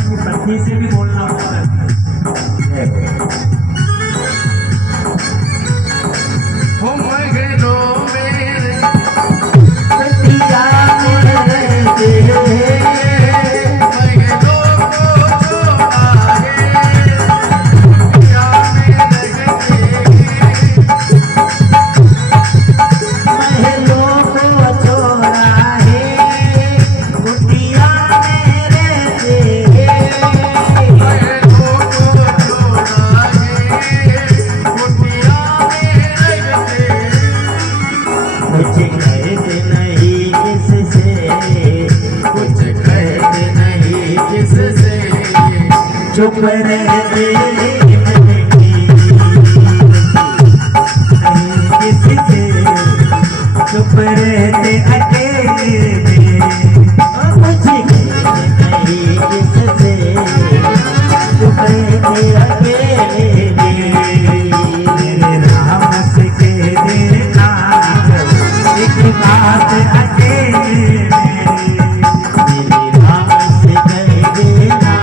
अपनी पत्नी से भी बोलना होता है। चुप रहते किसी से, चुप रहते अकेले में, मुझे नहीं किससे, चुप रहते अकेले में। मेरे राम से कह देना एक बात अकेले में, मेरे राम से कह देना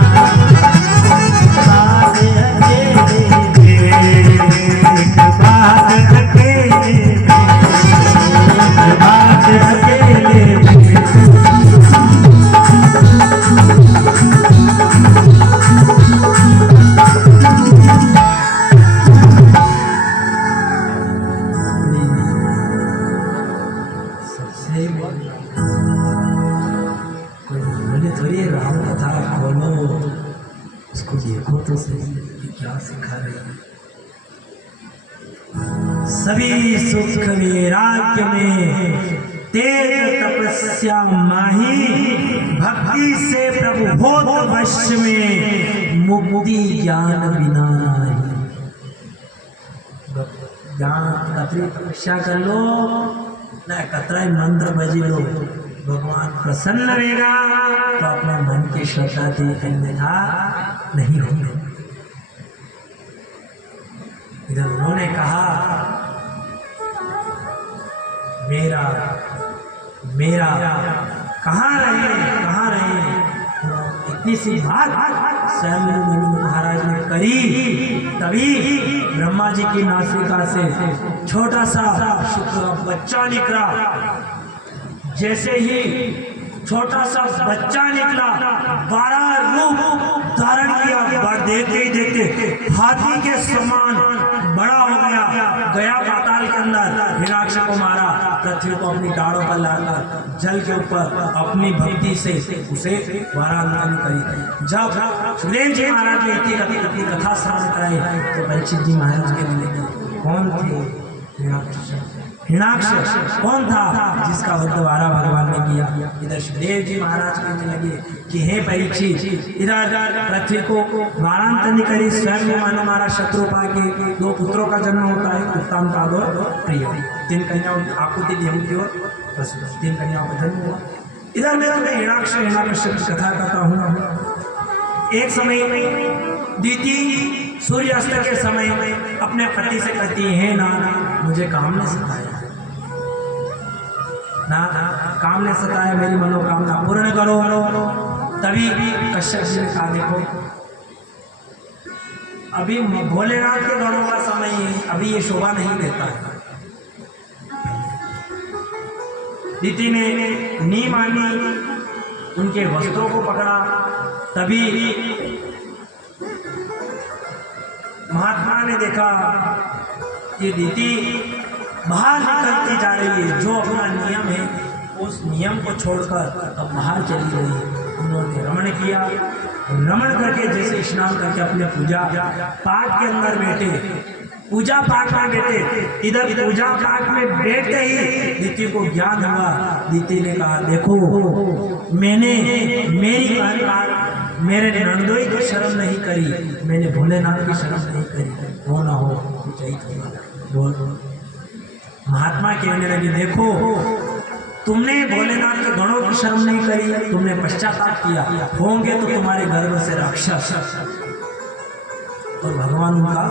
थोड़ी राम कथा खोलो, उसको देखो तो सही क्या सिखा रही है। सभी सुख वैराग्य में तेज तपस्या माही, भक्ति से प्रभु भोग वश में, मुक्ति ज्ञान बिना नाही। ज्ञान तपस्या कर लो न, कतरा मंत्र बजी लो, भगवान प्रसन्न रहेगा तो अपने मन की श्रद्धा थी अन्यथा नहीं होंगे। इधर उन्होंने कहा मेरा मेरा कहाँ रहे इतनी सी बात स्वयं महाराज ने करी। तभी ब्रह्मा जी की नासिका से छोटा सा शुक्र बच्चा निकला। जैसे ही छोटा सा बच्चा निकला, 12 रूप धारण किया। देखते ही देखते हाथी के समान बड़ा हो गया पाताल के अंदर। हिरण्याक्ष को मारा, पृथ्वी को अपनी डालों पर लाकर जल के ऊपर अपनी भक्ति से उसे वाराणसी करी। जब सुरेंद्र जी महाराज ने इतनी कथा श्रवण कराई तो परीक्षित जी महाराज के लिए कौन थे हिरण्याक्ष कौन था जिसका उद्धार भगवान ने किया। इधर सुखदेव जी महाराज कहने लगे कि हे परीक्षित, इधर पृथ्वी को वाराणसी करी, स्वयं मानो हमारा शत्रुपा के 2 पुत्रों का जन्म होता है, उत्तम काग और प्रिय। 3 कन्याओं आकुति देवकी और 3 कन्याओं का जन्म हुआ। इधर मैं तुम्हें हिरण्याक्ष की कथा करता हूँ। एक समय में दीदी सूर्यास्त के समय अपने पति से कहती है, ना मुझे काम ने सिखाया, ना काम ने सताया, मेरी मनोकामना पूर्ण करो। तभी कश्यप जी ने कहा देखो अभी भोलेनाथ के गणों का समय है, अभी ये शोभा नहीं देता है। दीदी ने नी मानी, उनके वस्त्रों को पकड़ा। तभी महात्मा ने देखा कि दीदी बाहर निकलती जा रही है, जो अपना नियम है उस नियम को छोड़कर अब बाहर चली गई। उन्होंने रमण किया, रमण करके जैसे स्नान करके अपने पूजा पाठ के अंदर बैठे, पूजा पाठ में बैठे। इधर पूजा पाठ में बैठते ही दीदी को ज्ञान हुआ। दीदी ने कहा देखो मैंने मेरे नंदोई की शर्म नहीं करी, मैंने भोलेनाथ की शर्म नहीं करी। हो ना हो बोल। महात्मा कहने लगे देखो तुमने भोलेनाथ के गणों की शर्म नहीं करी, तुमने पश्चाताप किया, होंगे तो तुम्हारे गर्भ से राक्षस और भगवान उनका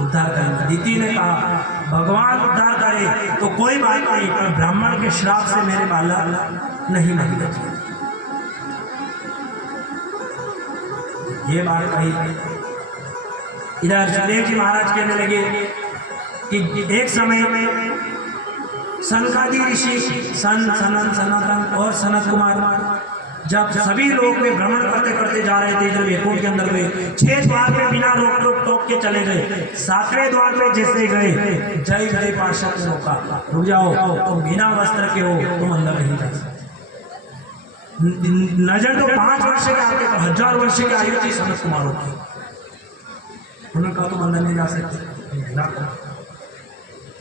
उद्धार करेंगे। दीदी ने कहा भगवान उद्धार करे तो कोई बात नहीं, पर ब्राह्मण के श्राप से मेरे बालक नहीं बचे। ये बात कही। इधर सुखदेव जी महाराज कहने लगे कि एक समय में सनकादि ऋषि सनन सनातन और सनत कुमार जब सभी लोग में भ्रमण करते करते जा रहे थे, इधर वैकुंठ के अंदर गए, 6 द्वार पे बिना रोक टोक के चले गए। 7वें द्वार पे जैसे गए, जय जय पार्षद ने रोका, रुक जाओ, तुम बिना वस्त्र के हो, तुम अंदर नहीं जा सकते। नजर तो 5 वर्ष के आगे, 1000 वर्ष की आयु थी सनत कुमारों की। उन्होंने कहा तुम अंदर नहीं जा सकते।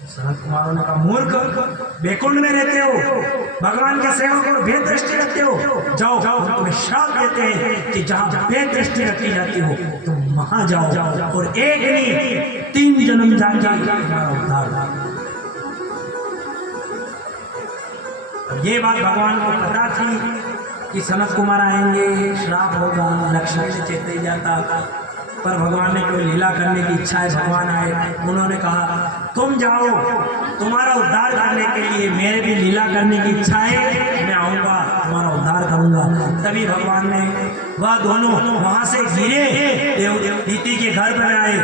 सनत कुमारों ने कहा मूर्ख, वैकुंठ में रहते हो, भगवान के सेवक और भेद दृष्टि रखते हो, जाओ तुम्हें श्राप देते हैं कि जहाँ भेद दृष्टि रखी जाती हो तुम वहां जाओ और एक नहीं 3 जन्म जाके तुम्हारा उद्धार। ये बात भगवान को पता थी कि सनत कुमार आएंगे, श्राप होगा, लक्ष्मी से चेते जाता, पर भगवान ने कोई लीला करने की इच्छा है, भगवान आए। उन्होंने कहा तुम जाओ, तुम्हारा उद्धार करने के लिए मेरे भी लीला करने की इच्छा है, मैं आऊँगा, तुम्हारा उद्धार करूँगा। तभी भगवान ने वह दोनों वहाँ से गिरे, दीति के घर पर आए।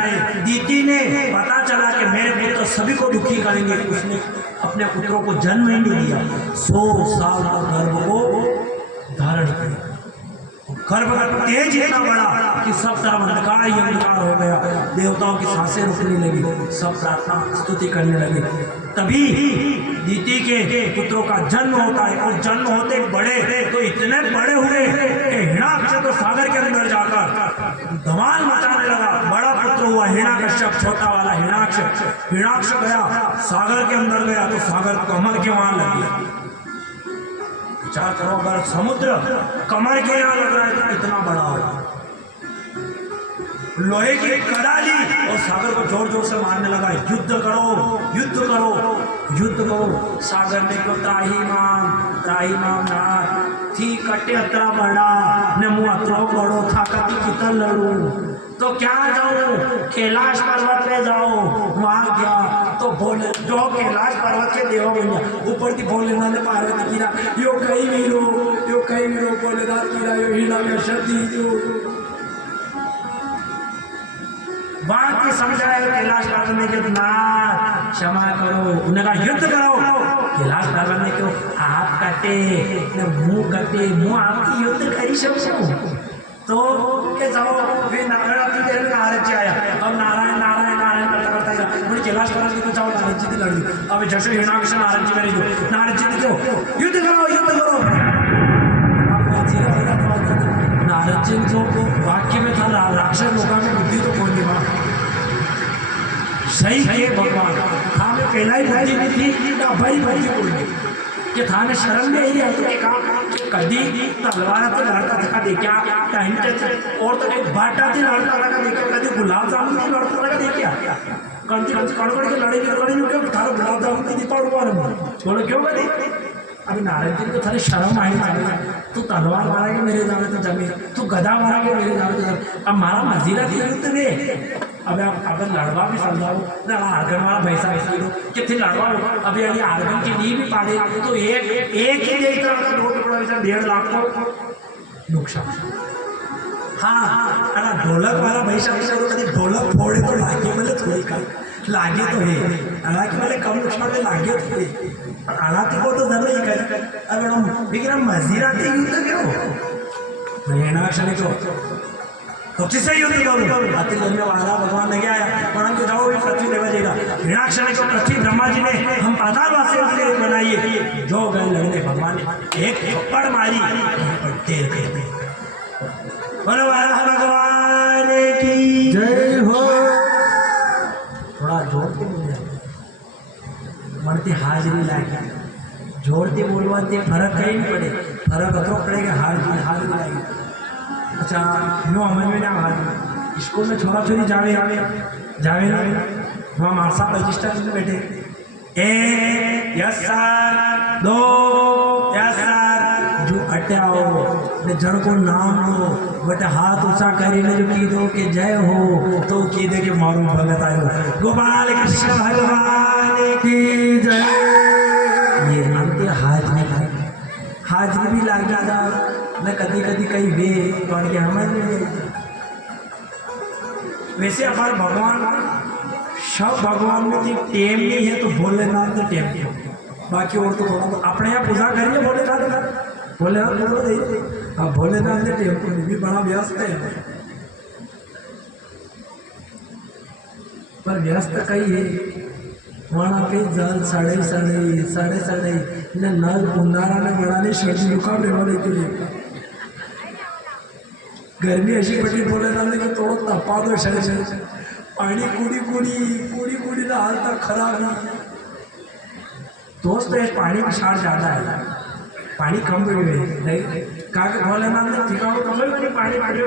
दीति ने पता चला कि मेरे पुत्र सभी को दुखी करेंगे, उसने अपने पुत्रों को जन्म ही नहीं दिया। 100 साल का गर्भ को धारण किया। गर्भ का तेज इतना बड़ा कि सब तरफ अंधकार ही अंधकार हो गया, देवताओं की सांसें रुकने लगी, सब प्रार्थना स्तुति करने लगे। तभी दीति के पुत्रों का जन्म होता है और जन्म होते बड़े तो इतने बड़े हुए कि हिरण्याक्ष तो सागर के अंदर जाकर धमाल मचाने लगा। बड़ा पुत्र हुआ हिरण्याकश्यप, छोटा वाला हिरण्याक्ष गया सागर के अंदर, गया तो सागर कमर के वहां लग गया। विचार करो, अगर समुद्र कमर के यहाँ लग रहा है तो कितना बड़ा होगा। लोहे की कड़ा ली और सागर को जोर जोर से मारने लगा, युद्ध करो युद्ध करो युद्ध करो। सागर ने क्यों त्राही माम नाथ थी कटे अतरा बड़ा ने मुँह अतरो बड़ो था कति कितना लड़ू, तो क्या जाऊं, कैलाश पर्वत पे जाओ। वहां गया तो बोले जो कैलाश पर्वत के देव बन गया। ऊपर की भोलेनाथ ने पार्वती कीरा, यो कई वीरो भोलेनाथ कीरा, यो हिरण्याकश्यप दी बात की समझाए। कैलाश पर्वत ने कहा नाथ क्षमा करो, उन्होंने कहा युद्ध करो। कैलाश पर्वत ने क्यों आप कटे मुंह कटे, मुंह आपकी युद्ध करी सकूं तो के जाओ। फिर नारायण देर में नारद जी आया, अब नारायण नारायण नारायण करता करता मुझे कैलाश पर्वत को जाओ, नारद जी की लड़ी। अब जैसे हिरण्याक्ष नारद जी मेरे जो नारद जी क्यों युद्ध करो युद्ध करो। नारद जी जो वाक्य में था राक्षस लोगों में बुद्धि तो कौन नहीं बना सही है भगवान। हाँ मैं पहला ही बुद्धि में थी ना भाई बुद्धि बोली कि थाने शरण में ही रहते के काम कभी तलवार से लड़ता था देखा और तो एक बाटा से लड़ता था देखा, कभी गुलाब जामुन से लड़ता था देखा, कंची कड़कड़ के लड़े क्यों थारा गुलाब जामुन की दीपा बोलो क्यों कभी। अभी नारायण जी को थारे शर्म आई, तू तलवार मारा के मेरे जाने तो जमे, तू गदा मारा के मेरे जाने तो जमे। अब मारा मजीरा थी युद्ध में, अब अगर लड़वा भी समझाओ ना आर्गन वाला पैसा दो कितने लड़वा हो। अभी अभी आर्गन की नी भी पाड़े तो एक ही देखता 1.5 लाख को नुकसान। हाँ अगर ढोलक वाला पैसा तो कभी ढोलक फोड़े तो लागे बोले थोड़ी का लागे तो है, हालांकि मैंने कम नुकसान में लागे तो है, हालांकि को तो जरूर ही कर। अब लेकिन मजीरा के युद्ध क्यों हिरण्याक्ष ने क्यों तो किससे युद्ध करूँ। हाथी लड़ने वाला भगवान नहीं आया, परंतु जाओ पृथ्वी देवा देगा। हिरण्याक्ष ने कहा पृथ्वी ब्रह्मा जी ने हम पातालवासी उसके बनाइए। जो गए लड़ने भगवान ने एक थप्पड़ मारी, बोलो भगवान की जय हो। थोड़ा जोर के बोले मरती हाजरी लागे, जोर के बोलवाते फर्क कहीं नहीं पड़े, फर्क अतो पड़ेगा हाजरी लागे। अच्छा नो समझ में ना आ स्कूल में छोरा छोरी जावे वहाँ मार साहब रजिस्टर में बैठे, ए यस सर, 2 यस सर, जो हटाओ ने जड़ को नाम लो बट हाथ ऊंचा करीने जो की दो कि जय हो तो की दे के मारो भगत आयो। गोपाल कृष्ण भगवान की जय। ये अंत हाजरी भी लाग जाता मैं कभी कहीं वे तो समझ में वैसे हमारे भगवान सब भगवान में की टेम नहीं है तो भोलेनाथ ने टेम किया, बाकी और तो थोड़ा अपने यहाँ पूजा करिए भोलेनाथ का, भोलेनाथ बोलो नहीं। अब भोलेनाथ ने टेम को भी बड़ा व्यस्त है, पर व्यस्त कई है वहाँ पे जल साढ़े नल उन्हारा ने बनाने शर्दी जुकाम वाले के लिए गर्मी अशी पटी भोलेनाथ ने तो तपा दो शरीर पानी कुड़ी ना हाल तक खराब है। दोस्त पानी की शार ज़्यादा है, पानी कम पड़ी हुई कहा कि भोलेनाथ ने ठिकाना कम ही पानी पड़ी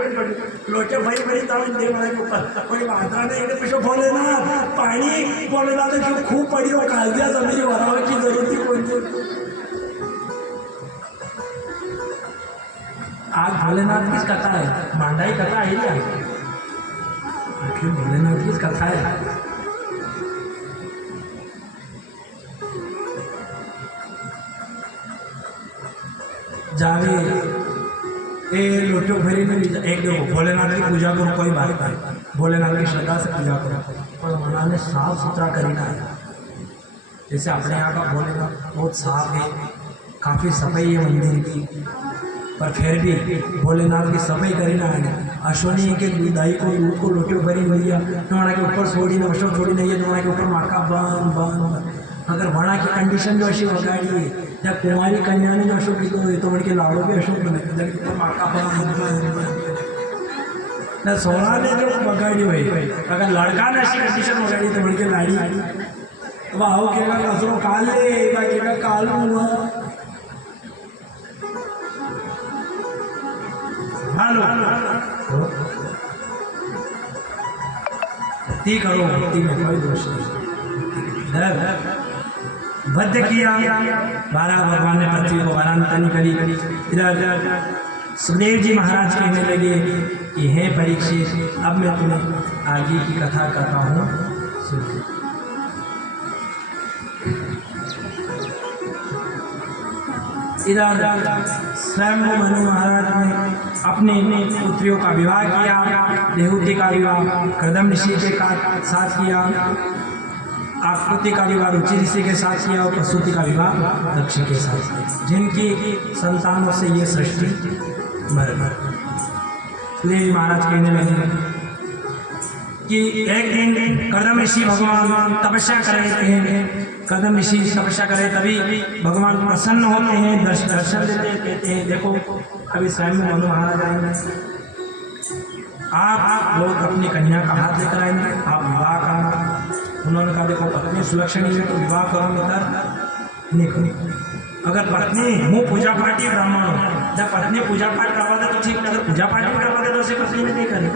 लोटे भरी ताव दे वाले के ऊपर कोई बात नहीं है पीछे भोलेनाथ पानी भोलेनाथ ने क्यों खूब पड़ी हो काल दिया जमीन भरावे की जरूरत ही कोई नहीं। आज भोलेनाथ की कथा है, मांडाई कथा है क्या? आखिर भोलेनाथ की कथा है। जावे ए लोटो भरी में एक देखो भोलेनाथ की पूजा करो कोई बात नहीं, भोलेनाथ की श्रद्धा से पूजा करो, पर मना ने साफ सुथरा करना है। जैसे अपने यहाँ का भोलेनाथ बहुत साफ है, काफ़ी सफाई है मंदिर की, पर फिर भी भोलेनाथ की सफाई करना है। अश्वनी के दूधाई को दूध को लोटे भरी भैया नोड़ा के ऊपर छोड़ी ना अशोक छोड़ी नहीं है, नोड़ा के ऊपर माका बंद अगर वहाँ की कंडीशन जो अशी वगाड़ी है या कुमारी कन्या ने जो अशोक की तो बड़ के लाड़ो भी अशोक बने माका न सोना ने जो बगाड़ी हुई, अगर लड़का ने अशी कंडीशन वगाड़ी तो बड़ के लाड़ी वाह के कसरो काल ले काल हुआ भक्ति करो, भक्ति में कोई दोष नहीं। बद्ध किया 12 भगवान ने पृथ्वी को वारांतनी करी। इधर सुखदेव जी महाराज कहने लगे कि हे परीक्षित अब मैं तुम्हें आगे की कथा करता हूँ, सुन। इधर स्वयं मनु महाराज ने अपने पुत्रियों का विवाह किया, देहूति का विवाह कर्दम ऋषि के साथ किया, आकृति का विवाह रुचि ऋषि के साथ किया और प्रसूति का विवाह दक्ष के साथ, जिनकी संतानों से ये सृष्टि मर गई। महाराज कहने लगे कि एक दिन कर्दम ऋषि भगवान तपस्या कर रहे थे, कर्दम ऋषि तपस्या करे तभी भगवान प्रसन्न होते हैं, दर्शन देते हैं, कहते हैं देखो अभी स्वयं मनु महाराज आएंगे, आप लोग अपनी कन्या का हाथ लेकर आएंगे, आप विवाह करना। उन्होंने कहा देखो पत्नी सुलक्षणी है तो विवाह करो, नहीं करो। अगर पत्नी मुँह पूजा पाठी ब्राह्मण हो, जब पत्नी पूजा पाठ करवा दे तो ठीक, अगर पूजा पाठ भी करवा दे तो उसे पत्नी नहीं करे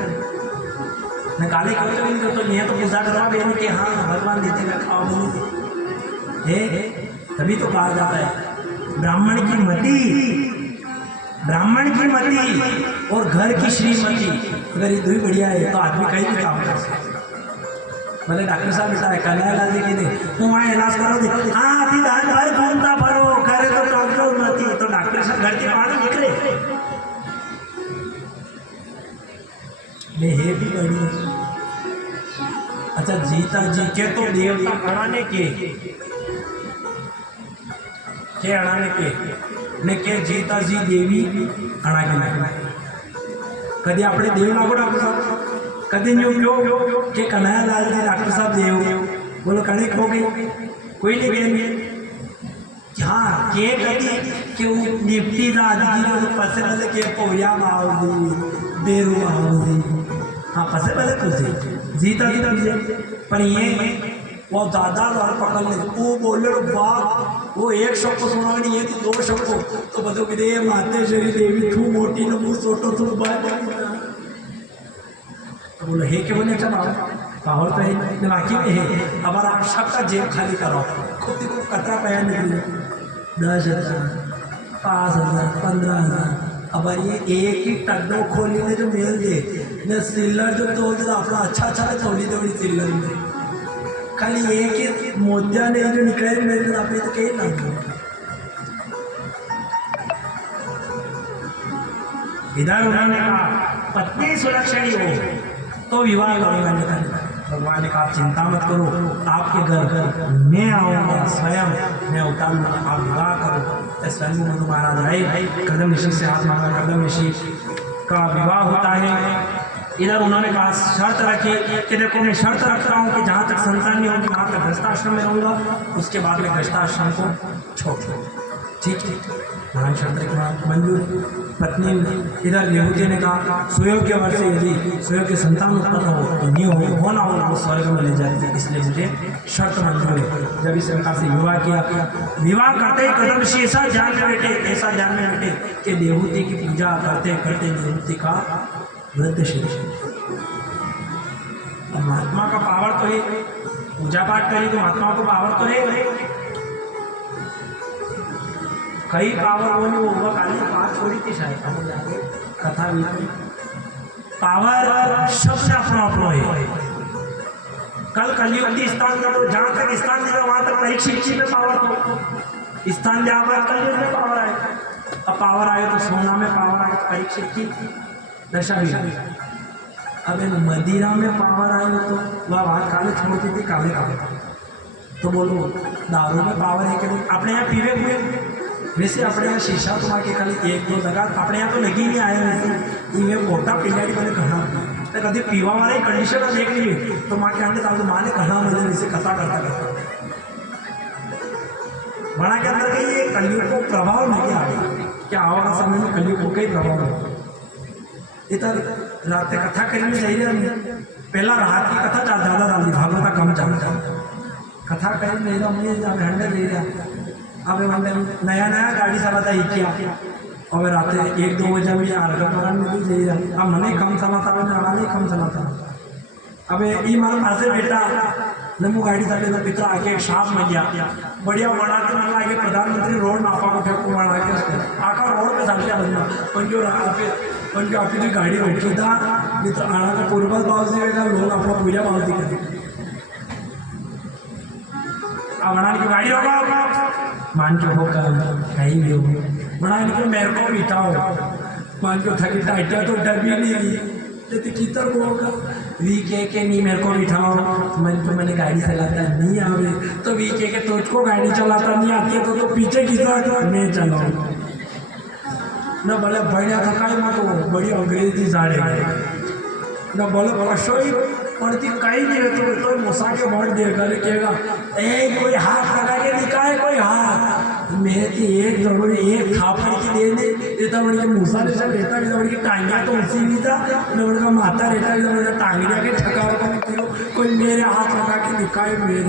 न काले क्यों तो ये तो पूजा करवा बेन के हाँ भगवान देते का खाओ है, तभी तो कहा जाता है ब्राह्मण की मति और घर की श्रीमती अगर ये दो ही बढ़िया है तो आदमी कहीं भी काम कर सकता। भले डॉक्टर साहब बेटा है कल इलाज के दे तुम वहाँ इलाज करो दे हाँ अभी भाई घूमता भरो करे तो डॉक्टर मती तो डॉक्टर साहब घर के बाहर निकले है भी बड़ी। अच्छा जीता जी के तो देवता अड़ाने के अड़ाने के के जीता जी देवी अड़ा के कभी अपने देव लागो डॉक्टर साहब कभी न्यू क्यों के कन्हैया लाल जी डॉक्टर साहब देव बोलो कणिक हो गई कोई नहीं बेन हाँ के कभी क्यों निपटी दादी पसे पहले के पोया माओ बेरू आओ हाँ पसे पहले तुझे जीता जी पर ये वो दादा और पकड़ ले वो बोले बाप वो एक शब्द को सुना नहीं है तो 2 शब्द को तो बतो कि दे माते श्री देवी तू मोटी न मुँह सोटो तू बात तो बोले हे के बोले अच्छा पावर तो है बाकी में है अब आप सबका जेब खाली करो खुद को कतरा पाया निकले 10,000 5,000 15,000 अब ये एक ही टड्डो खोली ने जो मेल दे न सिल्लर जो तोड़ दे अपना अच्छा थोड़ी थोड़ी सिल्लर में खाली एक ही मोतिया ने जो निकले मेरे तो अपने तो कहीं ना इधर उन्होंने कहा पत्नी सुलक्षणी हो तो विवाह करूँगा। निकल भगवान ने कहा चिंता मत करो, आपके घर मैं आऊँगा, स्वयं मैं उतारूँगा, आप विवाह करो। तो स्वयं मनु महाराज आए, कदम ऋषि से हाथ मांगा, कदम ऋषि का विवाह होता है। इधर उन्होंने कहा शर्त रखी कि देखो मैं शर्त रखता हूँ कि जहाँ तक संतान नहीं होगी वहाँ तक गृहस्थाश्रम में रहूँगा, उसके बाद में गृहस्थाश्रम को छोड़। ठीक है, महाराज शर्त मंजूर। पत्नी इधर विभूति ने कहा सुयोग्य वर्ष से यदि सुयोग्य संतान उत्पन्न हो तो नहीं होना हो वो स्वर्ग में ले जाएगी, इसलिए मुझे शर्त मंजूर है। जब इस प्रकार से विवाह किया, विवाह करते ही कदम ऋषि ऐसा ध्यान में बैठे कि देवहूति की पूजा करते करते देवहूति का वृद्ध शरीर। महात्मा का पावर तो है, पूजा पाठ करी तो महात्मा को पावर तो है, कई पावर बोली वो काली पावर छोड़ी थी शायद कथा भी पावर सबसे अपना अपना है। कल कलयुग की स्थान का तो जहाँ तक स्थान दिया वहाँ तक परीक्षित में पावर तो स्थान दिया कलयुग में पावर आए। अब पावर आए तो सोना में पावर आए, परीक्षित की दशा भी। अब मदिरा में पावर आए तो वह बात काले छोड़ती थी, काले तो बोलो दारू में पावर है कि नहीं? अपने यहाँ पीवे हुए वैसे अपने यहाँ शीशा तो आके खाली एक दो लगा, अपने यहाँ तो लगी नहीं आया वैसे इवे मोटा पिलाड़ी मैंने कहना तो कभी पीवा वाले कंडीशन देख लिए तो माँ के अंदर तो माँ ने कहना मुझे वैसे कथा करता बड़ा के अंदर कहीं ये कलयुग को प्रभाव नहीं आ गया क्या आवागा समय में कलयुग को कई प्रभाव नहीं। इधर रात कथा करनी चाहिए, पहला रात की कथा ज़्यादा डालती, भागवता कम चलता, कथा कहीं नहीं रहा मुझे हंडे ले रहा। अब नया गाड़ी चलाता ही क्या, अब रात 1-2 बजे में आर्गन में भी जाइए। अब मने कम चलाता नहीं कम चलाता। अब ये मारा पास बेटा नमू गाड़ी चले तो पिता आके एक साफ मिल गया बढ़िया बना के मतलब आगे प्रधानमंत्री रोड नापा को फेंक बना के आका रोड पे चल गया बंदा उनके आपकी गाड़ी बैठी था मित्र आना का पूर्वज भाव से लोग अपना पूजा भाव दी बना की गाड़ी होगा मान के होगा कहीं भी होगा बना के मेरे को बिठाओ मान के थकी टाइटा तो डर भी नहीं लेकिन कितर को होगा वीके के नहीं मेरे को बिठाओ मन तो मैंने गाड़ी चलाता नहीं आवे तो वीके के तुझको गाड़ी चलाता नहीं आती है तो पीछे कितना मैं चलाऊँ न बोले बढ़िया थकाई मत हो बड़ी अंग्रेजी झाड़े न बोले पशोई पड़ती कहीं नहीं रहती तो मुसा के बहुत देर कर कहेगा कोई हाथ लगा के दिखाए कोई हाथ मेरे की एक जरूरी एक खापड़ की दे दे इतना बड़ी के मूसा जैसा रहता इतना बड़ी की टांगिया तो उसी नहीं था इतना बड़ी का माथा रहता इतना बड़ी टांगिया के ठका कोई मेरे हाथ लगा के दिखाए मेरे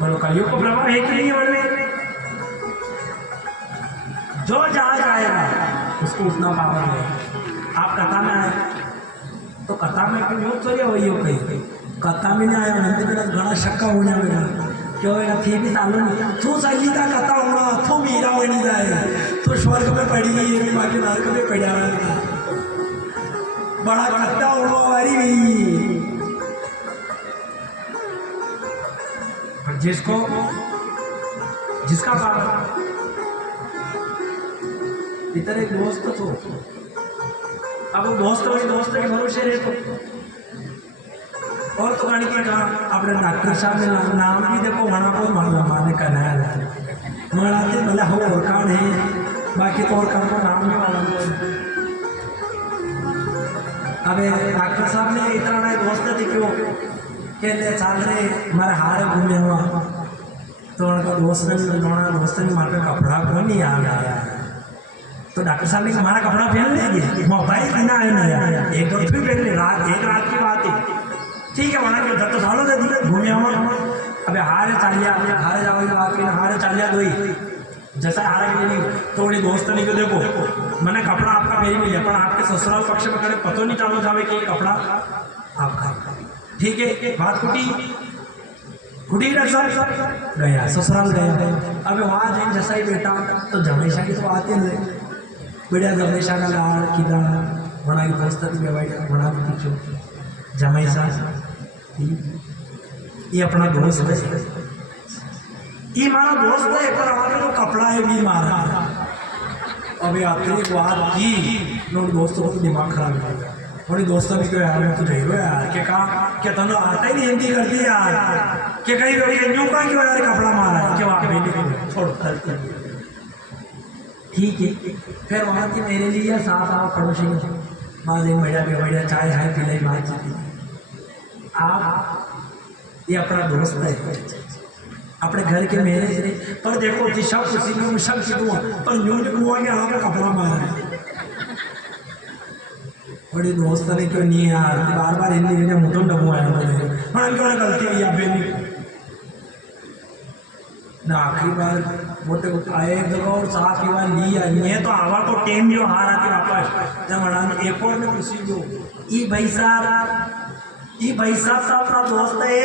बोलो कलयुग को प्रभाव है कि नहीं बोलने जो जहाँ जाएगा उसको उतना पावर है। आप कथा में आए तो कथा में क्यों योग चलिए वही हो कहीं कथा में नहीं आया मंदिर मेरा घना शक्का होने मेरा क्यों थी भी चालू नहीं तू सही का कथा होगा तू मीरा हो नहीं जाएगा तो स्वर्ग में पड़ी गई है बाकी नर्क में पड़ा बड़ा कथा होगा हमारी भी जिसको जिसका पावर इधर एक दोस्त तो अब वो दोस्त वही दोस्त के भरोसे रहे तो और तो गाड़ी के कहा अपने डॉक्टर साहब ने नाम भी देखो वहाँ को माने का नया मराते भले हो और कान है बाकी तो और काम का नाम नहीं मालूम। अबे डॉक्टर साहब ने इतना नया दोस्त दिखो के ले चाल रहे हमारे हारे घूमे हुआ तो उनका दोस्त ने मार कपड़ा को नहीं आ गया तो डॉक्टर साहब ने हमारा कपड़ा पहन लेंगे मोबाइल बिना है नया एक दो फिर पहन ले एक रात की बात है ठीक है वहाँ के जब तो सालों से घूमे हम अबे हारे चालिया हारे जाओ बात हारे चालिया दो जैसा हारे के लिए थोड़ी दोस्त नहीं को देखो मैंने कपड़ा आपका मेरी मिले पर आपके ससुराल पक्ष में करे पतो नहीं चालू जावे कि कपड़ा आपका ठीक है बात कुटी सर गया ससुराल गया अबे वहाँ जाए जैसा ही बेटा तो जमेशा की तो आते हैं बढ़िया जमेशा का लाड़ किदा बना की दोस्त बना की जमेशा ये अपना दोस्त है ये मारा दोस्त है पर हमारे तो कपड़ा है भी मारा अभी आते बात की लोग दोस्तों को दिमाग खराब हो गया थोड़ी दोस्तों भी क्यों यार मैं तो नहीं यार के कहा क्या तुम आता ही नहीं हिंदी करती यार कि कहीं यूं का क्यों यार कपड़ा मारा है क्यों आप नहीं छोड़ ठीक है। फिर वहाँ की मेरे लिए साफ आप पड़ोसी माँ दिन बढ़िया चाय हाय पिलाई बात आप ये अपना दोस्त है अपने घर के मेरे से पर देखो कि सब सीखों में सब सीखूँ पर यूं हुआ कि आप कपड़ा मारा है बड़ी दोस्त ने क्यों नहीं यार बार बार हिंदी में मुझे डबुआया पर क्यों गलती हुई आप ना आखिरी बार मोटे आए जगह और साफ ही बार लिया ये तो आवा को टेम जो हार आती वापस जब मना एक और में खुशी जो ई भाई साहब तो अपना दोस्त है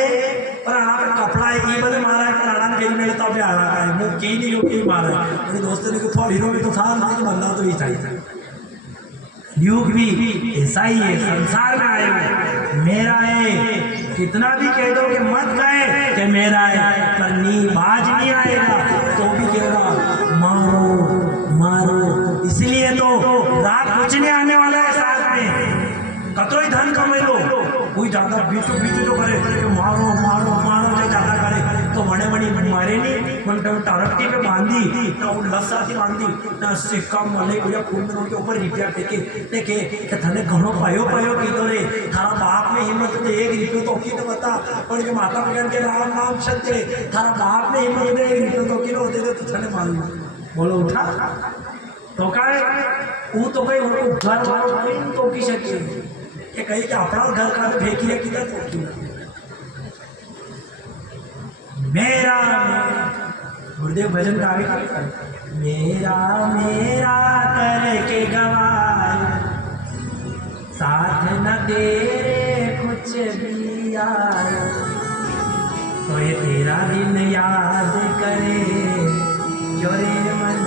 पर आना पर कपड़ा है ई बने मारा है पर आना कहीं नहीं तो अभी आना का है मुँह की नहीं हो कहीं मारा है मेरे दोस्त ने थोड़ा हीरो भी तो था नहीं बनना तो ही चाहिए युग भी ऐसा ही है संसार में आए हुए मेरा है कितना भी कह दो कि मत गए कि मेरा है पर बाज नहीं आएगा तो भी कहेगा मारो इसलिए तो रात कुछ नहीं आने वाला है साथ में कतो ही धन कमे लो कोई ज्यादा बीचों तो करे कि मारो जो ज्यादा करे तो बड़े मारे नहीं टरकती पे बांधी तो लस्सा थी बांधी ना सिक्का मले या फूल में के ऊपर रिपिया टेके देखे कि थने घणो पायो कीधो रे थारा बाप में हिम्मत दे एक रिपियो तो की तो बता और ये माता पिता के नाम सत्य थारा बाप में हिम्मत दे एक रिपियो तो की होते तो थने मान बोलो उठा तो काय वो तो भाई उनको घर वालों कोई तो की सके कि कहीं कि अपना घर का फेंकी है किधर तो मेरा गुरुदेव भजन का आगे मेरा करके गवाए साथ न तेरे कुछ भी आए तो ये तेरा दिन याद करे जो रे मन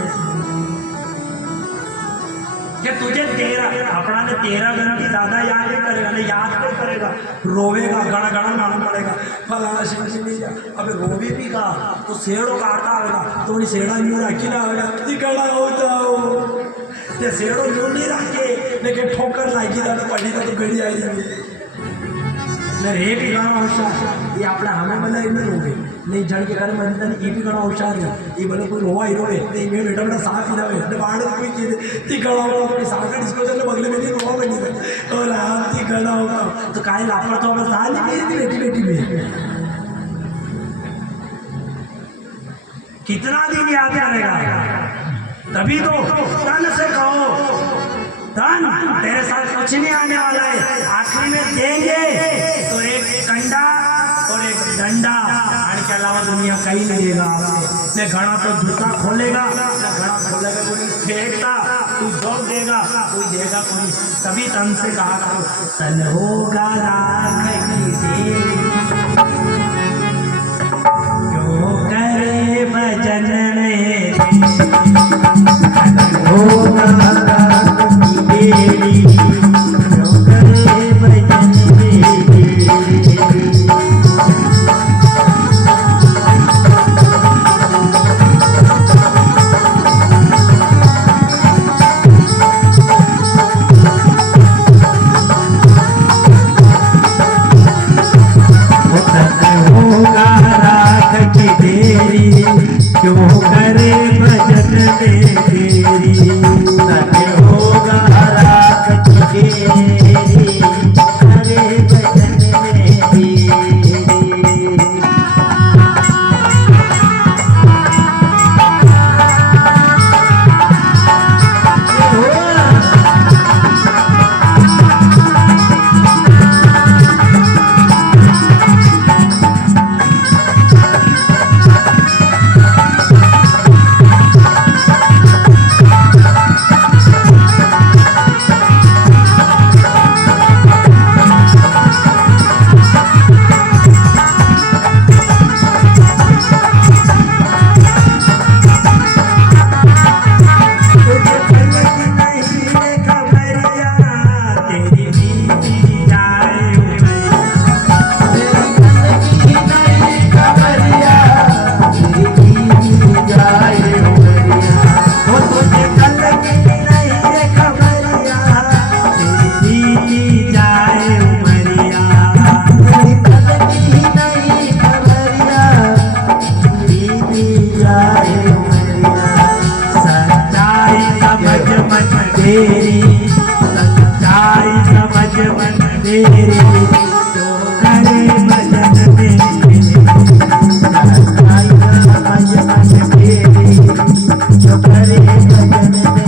कि तुझे तेरा अपना ने तेरा दिन की ज्यादा याद नहीं करेगा नहीं याद नहीं करेगा रोवेगा गड़ा मालूम पड़ेगा फलाना सिंह नहीं जा अबे रोवे भी का तो सेड़ो काटता आएगा तो बोली सेड़ा यूं रखी ना आएगा गड़ा हो जाओ ये सेड़ो यूं नहीं रखे लेकिन ठोकर लागी था तो पड़ी तो गड़ी आई रे भी घणो होशियार ये अपना हमें भले इन रोवे नहीं जड़ के घर में ये भी घणो होशियार है ये भले कोई रोवा ही रोवे नहीं मैं बेटा साफ ही ना वे बाढ़ कोई चीज ती गड़ा होगा कोई सागर इसको चलो बगले में नहीं रोवा बनी है और राम ती गड़ा होगा तो काहे लापड़ तो बस साल ही बेटी में कितना दिन याद करेगा तभी तो तन से कहो धन तेरे साथ कुछ नहीं आने वाला है आखिरी में देंगे तो एक कंडा और एक डंडा के अलावा दुनिया कहीं नहीं देगा आपसे न घड़ा तो जूता खोलेगा न घड़ा खोलेगा कोई फेंकता कोई जोड़ देगा कोई देगा कोई तभी तन से कहा करो तन होगा राख की क्यों करे भजन में होगा तेरी क्यों करे भजन होगा राख की देरी क्यों करे भजन में तेरी मन तेरी तो करे भजन में मन तेरी तो करे भजन में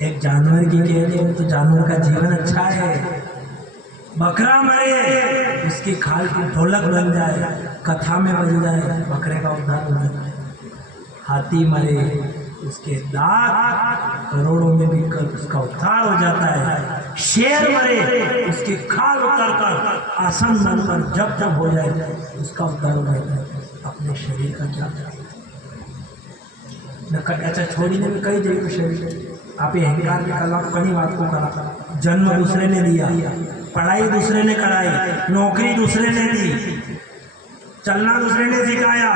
एक जानवर की कहते हैं तो जानवर का जीवन अच्छा है। बकरा मरे उसकी खाल की ढोलक बन जाए, कथा में बन जाए, बकरे का उद्धार हो जाए। हाथी मरे उसके दांत करोड़ों में बिककर उसका उद्धार हो जाता है। शेर मरे उसकी खाल उतर कर आसन बनकर जब हो जाए उसका उद्धार हो जाता है। अपने शरीर का क्या अच्छा छोड़ने में कई जगह शरीर आप ये अहंकार के कला कई बात को करा। जन्म दूसरे ने दिया, पढ़ाई दूसरे ने कराई, नौकरी दूसरे ने दी, चलना दूसरे ने सिखाया।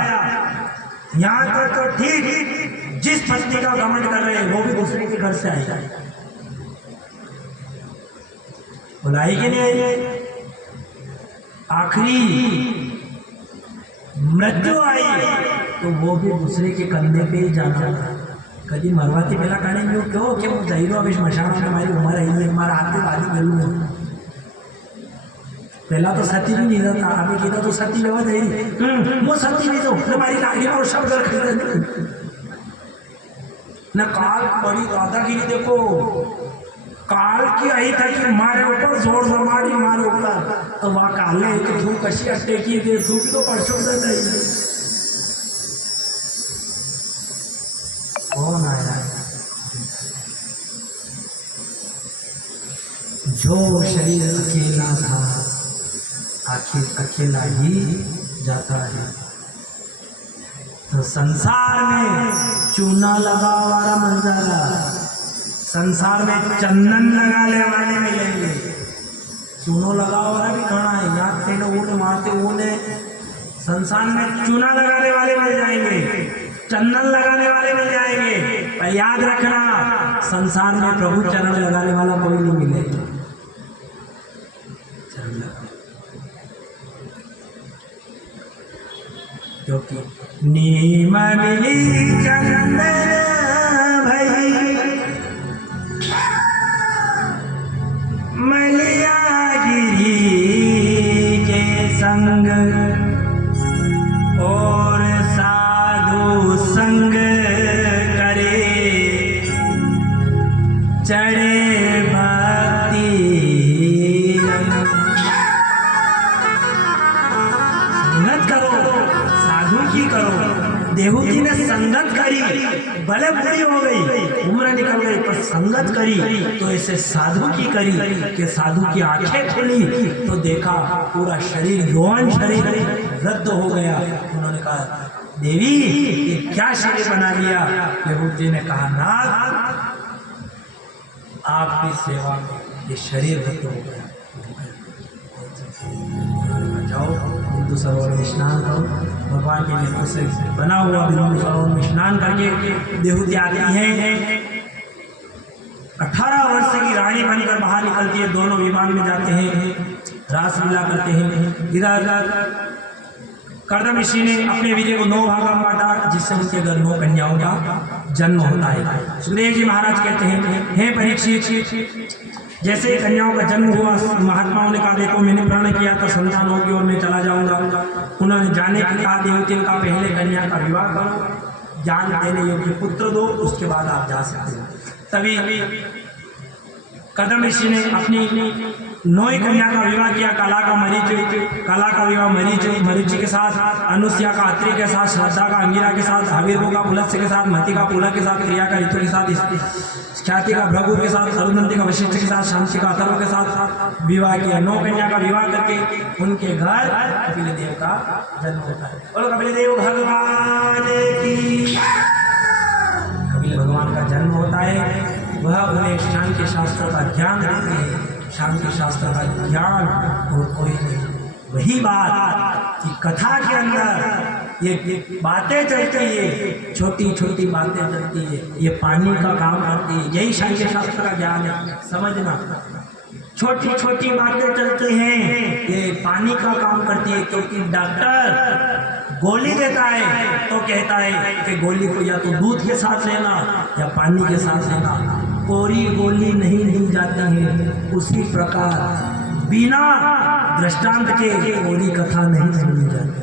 यहाँ तक तो ठीक जिस पत्नी का घमंड कर रहे हैं वो भी दूसरे के घर से आई, बुलाई के नहीं आई। आखिरी मृत्यु आई तो वो भी दूसरे के कंधे पे ही जाना था। कभी मरवाती पहला काढ़े में क्यों कि जहीरो अभी स्मशान में हमारी उम्र है, हमारा हाथ में वाली गलू पहला तो सती भी नहीं था। अभी कहता तो सती लेवा जाएगी वो सती नहीं तो हमारी लाड़ी और शब्द न काल बड़ी दादागिरी देखो। काल की आई था कि मारे ऊपर जोर जोर मारे ऊपर तो वह काले तो धूप कशी अट्टे की दे धूप तो परसों नहीं कौन आया जो शरीर अकेला था आखिर अकेला ही जाता है। तो संसार में चूना लगा वाला मिल जाएगा, संसार में चंदन लगाने वाले मिलेंगे। चूनो लगा वाला भी खड़ा है, यहाँ तेने ऊने मारते ऊने। संसार में चूना लगाने वाले मिल जाएंगे, चंदन लगाने वाले मिल जाएंगे, पर याद रखना संसार में प्रभु चरण लगाने वाला कोई नहीं मिलेगा। क्योंकि नीम मिली चंदन भई मलिया गिरी के संग और साधु संग करे चढ़े भक्ति देहूती ने संगत करी, भले बुरी हो गई, उम्र निकल गई, पर संगत करी तो ऐसे साधु की करी कि साधु की आंखें खुली तो देखा पूरा शरीर, यौवन शरीर रद्द हो गया। उन्होंने कहा देवी ये क्या शरीर बना लिया? देहूती ने कहा नाथ आपकी सेवा में ये शरीर रद्द हो गया। जाओ बिंदु सरोवर में स्नान करो, भगवान के नेत्र से बना हुआ बिंदु सरोवर में स्नान करके देहूती आती है। 18 वर्ष की रानी बनकर बाहर निकलती है, दोनों विमान में जाते हैं, रासलीला करते हैं। इधर कर्दम ऋषि ने अपने वीर्य को 9 भागों में बांटा, जिससे उनके घर 9 कन्याओं का जन्म होता है। सुखदेव जी महाराज कहते हैं, हे परीक्षित, जैसे ही कन्याओं का जन्म हुआ, महात्माओं ने कहा देखो मैंने प्रण किया था संतान होगी और मैं चला जाऊंगा। उन्होंने जाने के कहा देवती ने कहा पहले कन्या का विवाह करो, ज्ञान देने योग्य पुत्र दो, उसके बाद आप जा सकते हो। तभी कर्दम ऋषि ने अपनी 9 कन्या का विवाह किया। काला का विवाह मरीचि के साथ, अनुसुया का अत्रि के साथ, श्रद्धा का अंगिरा के साथ, हवीरु का पुलत्स्य के साथ, मति का पुलक के साथ, क्रिया का ऋतु के साथ, ख्याति का भृगु के साथ, अरुंधति का वशिष्ठ के साथ, शांति का अथर्व के साथ विवाह किया। 9 कन्या का विवाह करके उनके घर कपिल देव का जन्म होता है। बोलो कपिल देव भगवान की। कपिल भगवान का जन्म होता है, वह उन्हें शांति शास्त्र का ज्ञान देते हैं। शांति शास्त्र का ज्ञान और कोई नहीं। वही बात कि कथा के अंदर ये बातें चलती है, छोटी छोटी बातें चलती है, ये पानी का काम करती है। यही शांति शास्त्र का ज्ञान है, समझना। छोटी छोटी बातें चलती हैं, ये पानी का काम करती है। क्योंकि डॉक्टर गोली देता है तो कहता है कि गोली को या तो दूध के साथ लेना या पानी के साथ लेना। कोरी गोली नहीं दी जाती है। उसी प्रकार बिना दृष्टांत के कोरी कथा नहीं सुनी जाती।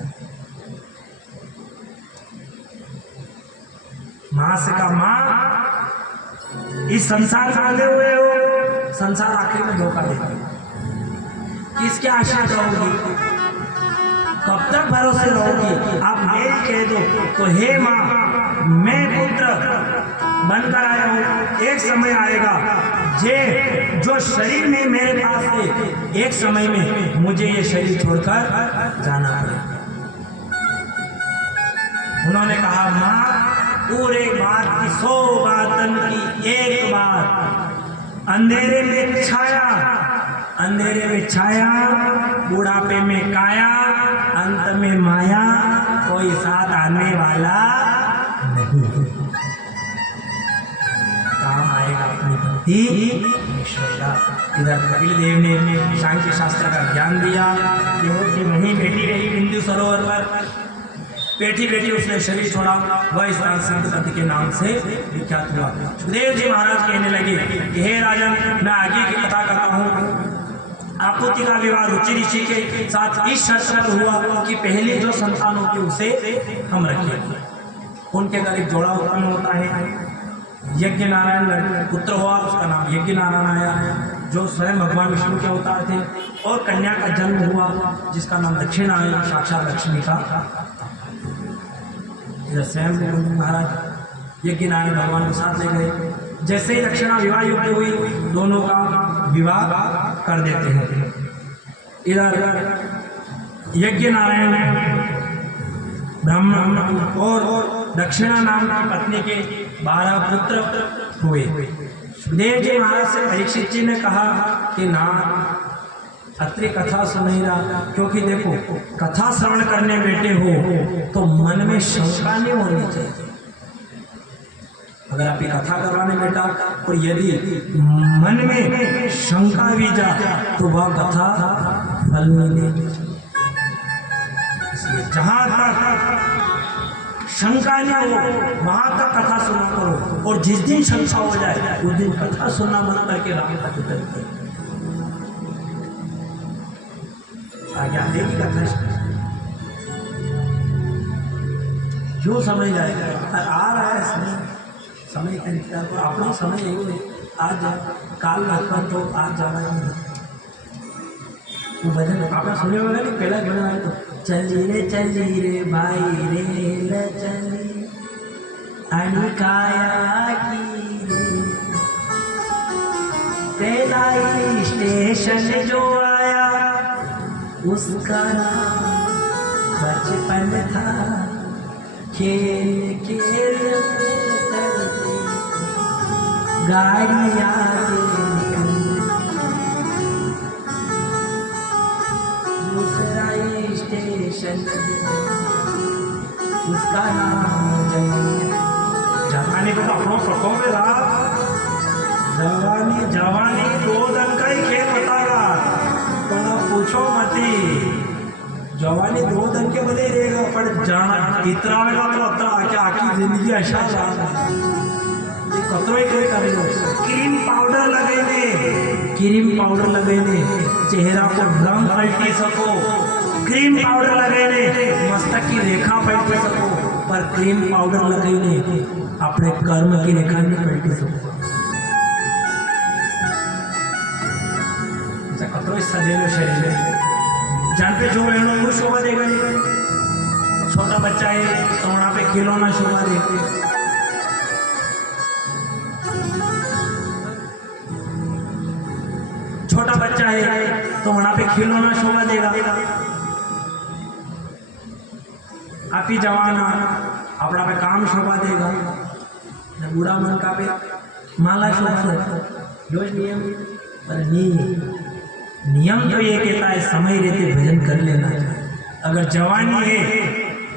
मां से का मां इस संसार से बंधे हुए हो, संसार आखिर में धोखा देता है। किसके आश्रय रहोगी? कब तक भरोसे रहोगी? आप मेल कह दो तो हे मां मैं पुत्र बनकर आया हूँ, एक समय आएगा जो शरीर में मेरे पास है, एक समय में मुझे ये शरीर छोड़कर जाना पड़ेगा। उन्होंने कहा माँ पूरे बात की 100 बातन की एक बात। अंधेरे में छाया, बुढ़ापे में काया, अंत में माया, कोई साथ आने वाला नहीं। काम आएगा अपनी भक्ति निश्चय। इधर कपिल देव ने सांख्य शास्त्र का ज्ञान दिया। देवती वहीं बैठी रही बिंदु सरोवर पर, बैठी उसने शरीर छोड़ा। वह स्थान संतपति के नाम से विख्यात हुआ। सुखदेव जी महाराज कहने लगे कि हे राजन, मैं आगे की कथा करता हूँ। आकृति का विवाह रुचि ऋषि के साथ इस शर्त पर हुआ कि पहले जो संतान होगी उसे हम रखेंगे। उनके घर एक जोड़ा उत्पन्न होता है। यज्ञ नारायण पुत्र हुआ, उसका नाम यज्ञ नारायण आया, जो स्वयं भगवान विष्णु के अवतार थे। और कन्या का जन्म हुआ जिसका नाम दक्षिण आया, साक्षात लक्ष्मी का। स्वयं महाराज यज्ञ नारायण भगवान के साथ ले गए। जैसे ही दक्षिणा विवाह युक्त हुई, दोनों का विवाह कर देते हैं। इधर यज्ञ नारायण ब्राह्मण और दक्षिणा नाम की पत्नी के 12 पुत्र हुए। देव जी महाराज से परीक्षित जी ने कहा कि ना अत्रि कथा सुन नहीं रहा, क्योंकि देखो कथा श्रवण करने बैठे हो तो मन में शंका नहीं होनी चाहिए। अगर आप ये कथा करवाने बैठा और यदि मन में शंका भी जा तो वह कथा फल नहीं देगी। इसलिए जहां तक शंका नहीं हो वहां तक कथा सुना करो, और जिस दिन शंका हो जाए उस दिन कथा सुनना मत करके राम कथा करते आगे आगे की कथा जो समझ जाएगा। आ रहा है समय का इंतजार करो, अपना समय यही नहीं। आज काल लगभग तो आज जाना ही नहीं। वो भजन आपने सुने होगा नहीं, पहला गाना आया तो चली रे भाई रे चली आणि काया की पहला स्टेशन जो आया उसका नाम बचपन था, खेल खेल में डरते गाड़ी आगे दूसरा स्टेशन उसका नाम जवानी को तो अपनों सको में रहा। जवानी 2 दिन का ही खेल बतागा, तो पूछो मती जवानी 2 दिन के बने रहेगा, पर जाना इतना में तो अतरा आके आखी जिंदगी अच्छा कतरो ही करेगा। क्रीम पाउडर लगेने चेहरा को रंग पलटी सको, क्रीम पाउडर लगेने मस्तक की रेखा पलटी सको, पर क्रीम पाउडर लगेने अपने कर्म की रेखा नहीं पलटी सको। कतरो सजेलो शरीर जान पे जो बहनों को शोभा देगा, छोटा बच्चा है तो वहां पे खिलौना शोभा देते, छोटा बच्चा है तो वहां पे खिलौना शोभा देगा। आप ही जवान अपना पे काम शोभा देगा, बूढ़ा मन का पे माला शोभा देगा। रोज नियम तो ये कहता है समय रहते भजन कर लेना। अगर जवानी है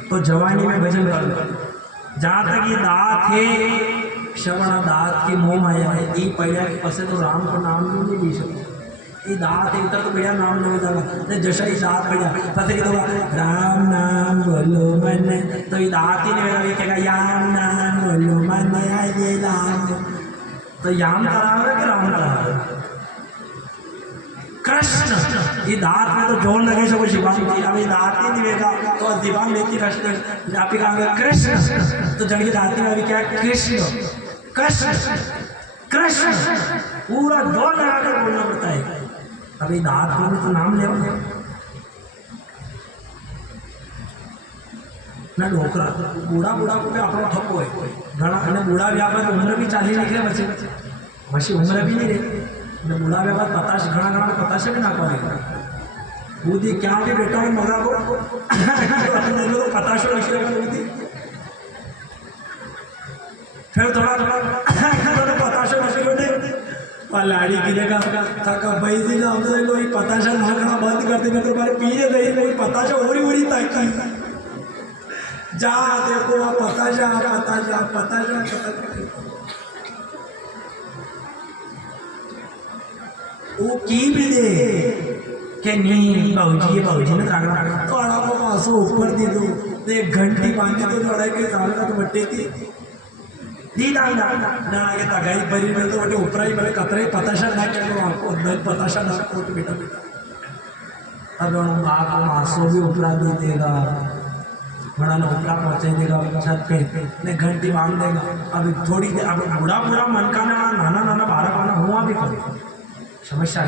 तो जवानी में भजन कर लो। जहाँ तक ये दात है, श्रवण दात की मोह माया है, ये पहले पसे तो राम को नाम नहीं ले सकते। ये दात है तो बढ़िया नाम ले जाएगा, जैसा ही दात बढ़िया पसे तो राम नाम बोलो मन, तो ये दात ही नहीं कहेगा याम नाम बोलो मन, ये राम तो याम करावे कि राम करावे। कृष्ण ये दांत में तो जोर लगे सब शिवांग थी, अब ये दांत ही नहीं लेगा तो दिवांग लेती कृष्ण आप ही कहा कृष्ण, तो जड़ की दांत में अभी क्या कृष्ण कृष्ण कृष्ण पूरा जोर लगा कर बोलना पड़ता है। अभी दांत में तो नाम ले ना ढोकरा बूढ़ा को भी अपना ठप्पो है घना बूढ़ा भी आप उम्र भी 40 निकले बच्चे वैसे उम्र भी नहीं रही बूढ़ा के बाद पताश घना पताशे भी ना करेगा बूढ़ी क्या भी बेटा है मगा को तो पताशो लगी फिर थोड़ा पताशो लगी लाड़ी गिरेगा थका भाई जी ना हमसे कोई पताशा नाकना बंद कर दे तो बारे पीने दे कोई पताशा उड़ी ताकि जा देखो पताशा वो की भी दे के नहीं बाबूजी ने तागड़ा तो आड़ा को पासो ऊपर दे दो तो 1 घंटी बांधे तो लड़ाई के साल का तो बट्टे थी दी दाई ना आगे तगाई बरी में तो बटे ऊपर ही बड़े कतरे पताशा ना चलो आपको अंदर पताशा ना को तो बेटा अब हम आपको मासो भी ऊपर दे देगा बड़ा ना ऊपर पहुंचा देगा छत पे ने घंटी बांध देगा। अभी थोड़ी देर अब बूढ़ा मन का नाना 12 पाना हुआ भी करेगा समस्या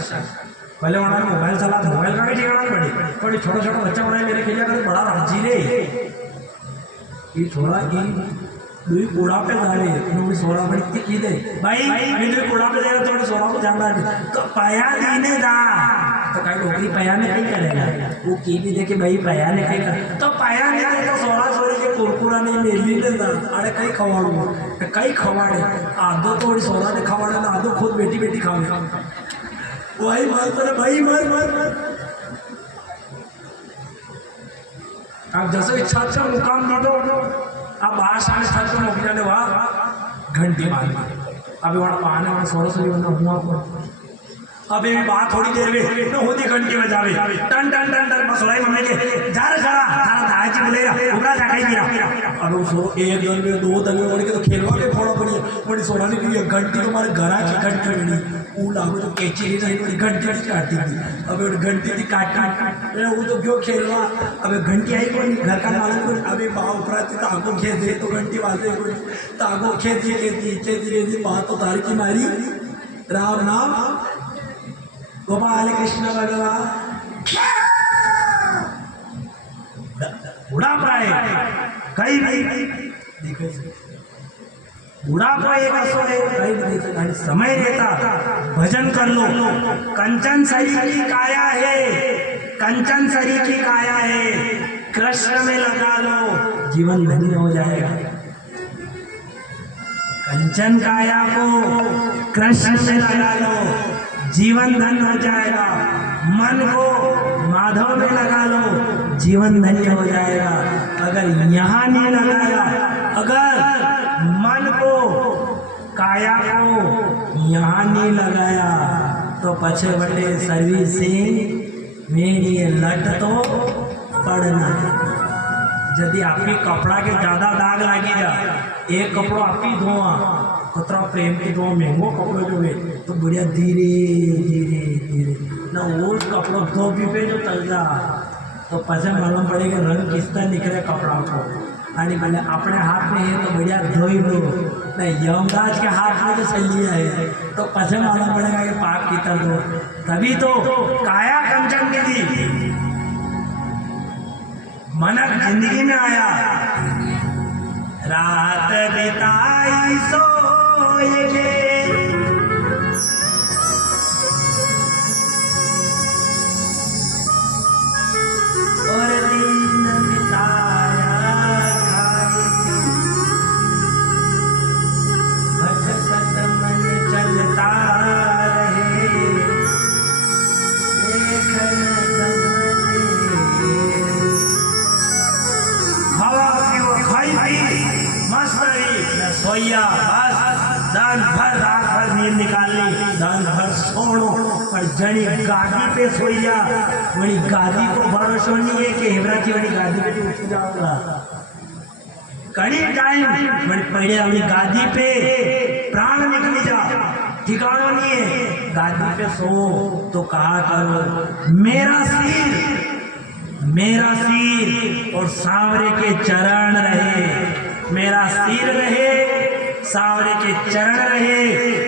पहले वहाँ मोबाइल चला था मोबाइल का भी ठिकाना पड़ी छोटा बच्चा बनाए मेरे खेलिया कर बड़ा राजी रे ये छोड़ा कि दुई कूड़ा पे जा रहे हैं 16 बड़ी की दे भाई मैं दुई कूड़ा पे जाएगा थोड़े 16 को जान रहा है तो पया देने दा तो कहीं नौकरी पया ने कहीं करेगा वो की भी देखे भाई पया ने कहीं कर तो पया ने तो 16 के कुरकुरा ने मेली ने दा अरे कहीं खवाड़ू कहीं खवाड़े आधो तो 16 ने खवाड़े ना आधो खुद बेटी खावे वही मार भाई मार अब जैसे इच्छा अच्छा मुकाम दे दो अब 12 साल छत को नौकरी जाने वहाँ घंटी मार अभी वहाँ पाने वहाँ 16 से हुआ अभी भी बात थोड़ी देर में तो होती घंटी में जावे टन बस हो रही मम्मी के जा थारा दाई बोलेगा उबरा जा कहीं गिरा अब उसको 1 दल में 2 दल में बोल के तो खेलवा के फोड़ा पड़ी बड़ी सोना नहीं पड़ी घंटी तुम्हारे घर की घंटी बनी वो लागू तो कैची नहीं चाहिए बड़ी घंटी काटती थी अब घंटी थी काटी वो तो क्यों खेलवा अब घंटी आई कोई घर का मालूम अभी बाव ऊपर थी तो आगो खेत दे तो घंटी बाजे तो आगो खेती बात तो तारी की मारी राम नाम गोपाल कृष्ण भगवान बुढ़ापा है कहीं नहीं दिखे से बुढ़ापा एक असो है कहीं नहीं दिखे आणि समय देता भजन कर लो। कंचन सरी की काया है, कंचन सरी की काया है, कृष्ण में लगा लो जीवन धन्य हो जाएगा। कंचन काया को कृष्ण में लगा लो जीवन धन्य हो जाएगा। मन को माधव में लगा लो जीवन धन्य हो जाएगा। अगर यहाँ नहीं लगाया, अगर मन को काया को यहाँ नहीं लगाया तो पछे बटे सर्विसिंग मेरी लट तो पड़ना। यदि आपके कपड़ा के ज्यादा दाग लगी जा, एक कपड़ो आपकी धोआ कतरा प्रेम के धो महंगो कपड़ो जो है तो बढ़िया धीरे धीरे धीरे ना वो कपड़ो धो भी पे जो चल जा तो पछे मालूम पड़ेगा रंग किस तरह निकले कपड़ा को। आणि भले अपने हाथ में है तो बढ़िया धोई लो, नहीं यमराज के हाथ में जो सही है तो पछे मालूम पड़ेगा कि पाप की तरह दो। तभी तो काया कंचन की थी, मनक जिंदगी में आया। रात बिताई सोए और दिन बिताया भटकत मन चलता रहे हवा खाई मस्त रही सोया बस दान भर रात भर नींद निकालनी, दान भर सोनो और जनी गादी पे सोया। वही गादी को भरोसा नहीं है कि हेबरा की वाली गादी पे उठ जाऊंगा कड़ी टाइम पहले अपनी गादी पे प्राण निकल जा, ठिकाना नहीं है। गादी पे सो तो कहा करो मेरा सिर और सांवरे के चरण रहे, मेरा सिर रहे सांवरे के चरण रहे,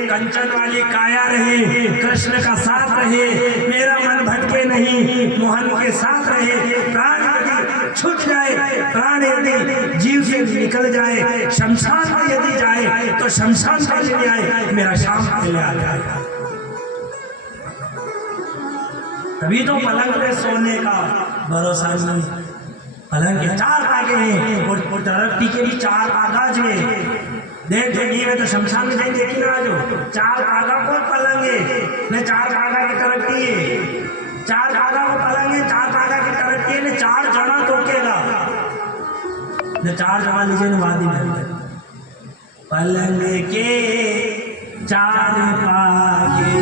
कंचन वाली काया रहे, कृष्ण का साथ रहे, मेरा मन भटके नहीं, मोहन के साथ रहे। प्राण यदि छूट जाए, प्राण यदि जीव से निकल जाए, शमशान में यदि जाए तो शमशान में चले आए, मेरा शाम के लिए आ जाए। तभी तो पलंग पे सोने का भरोसा नहीं। पलंग के 4 आगे हैं और तरक्की के भी 4 आगाज है। देख में तो शमशान में जाएंगे कि ना जो 4 आगा को पलंग है न 4 आगा की तरक्की है, 4 आगा को पलंग है, 4 आगा की तरक्की है न 4 जना टोकेगा न 4 जना नीचे न वादी में। पलंग के 4 पागे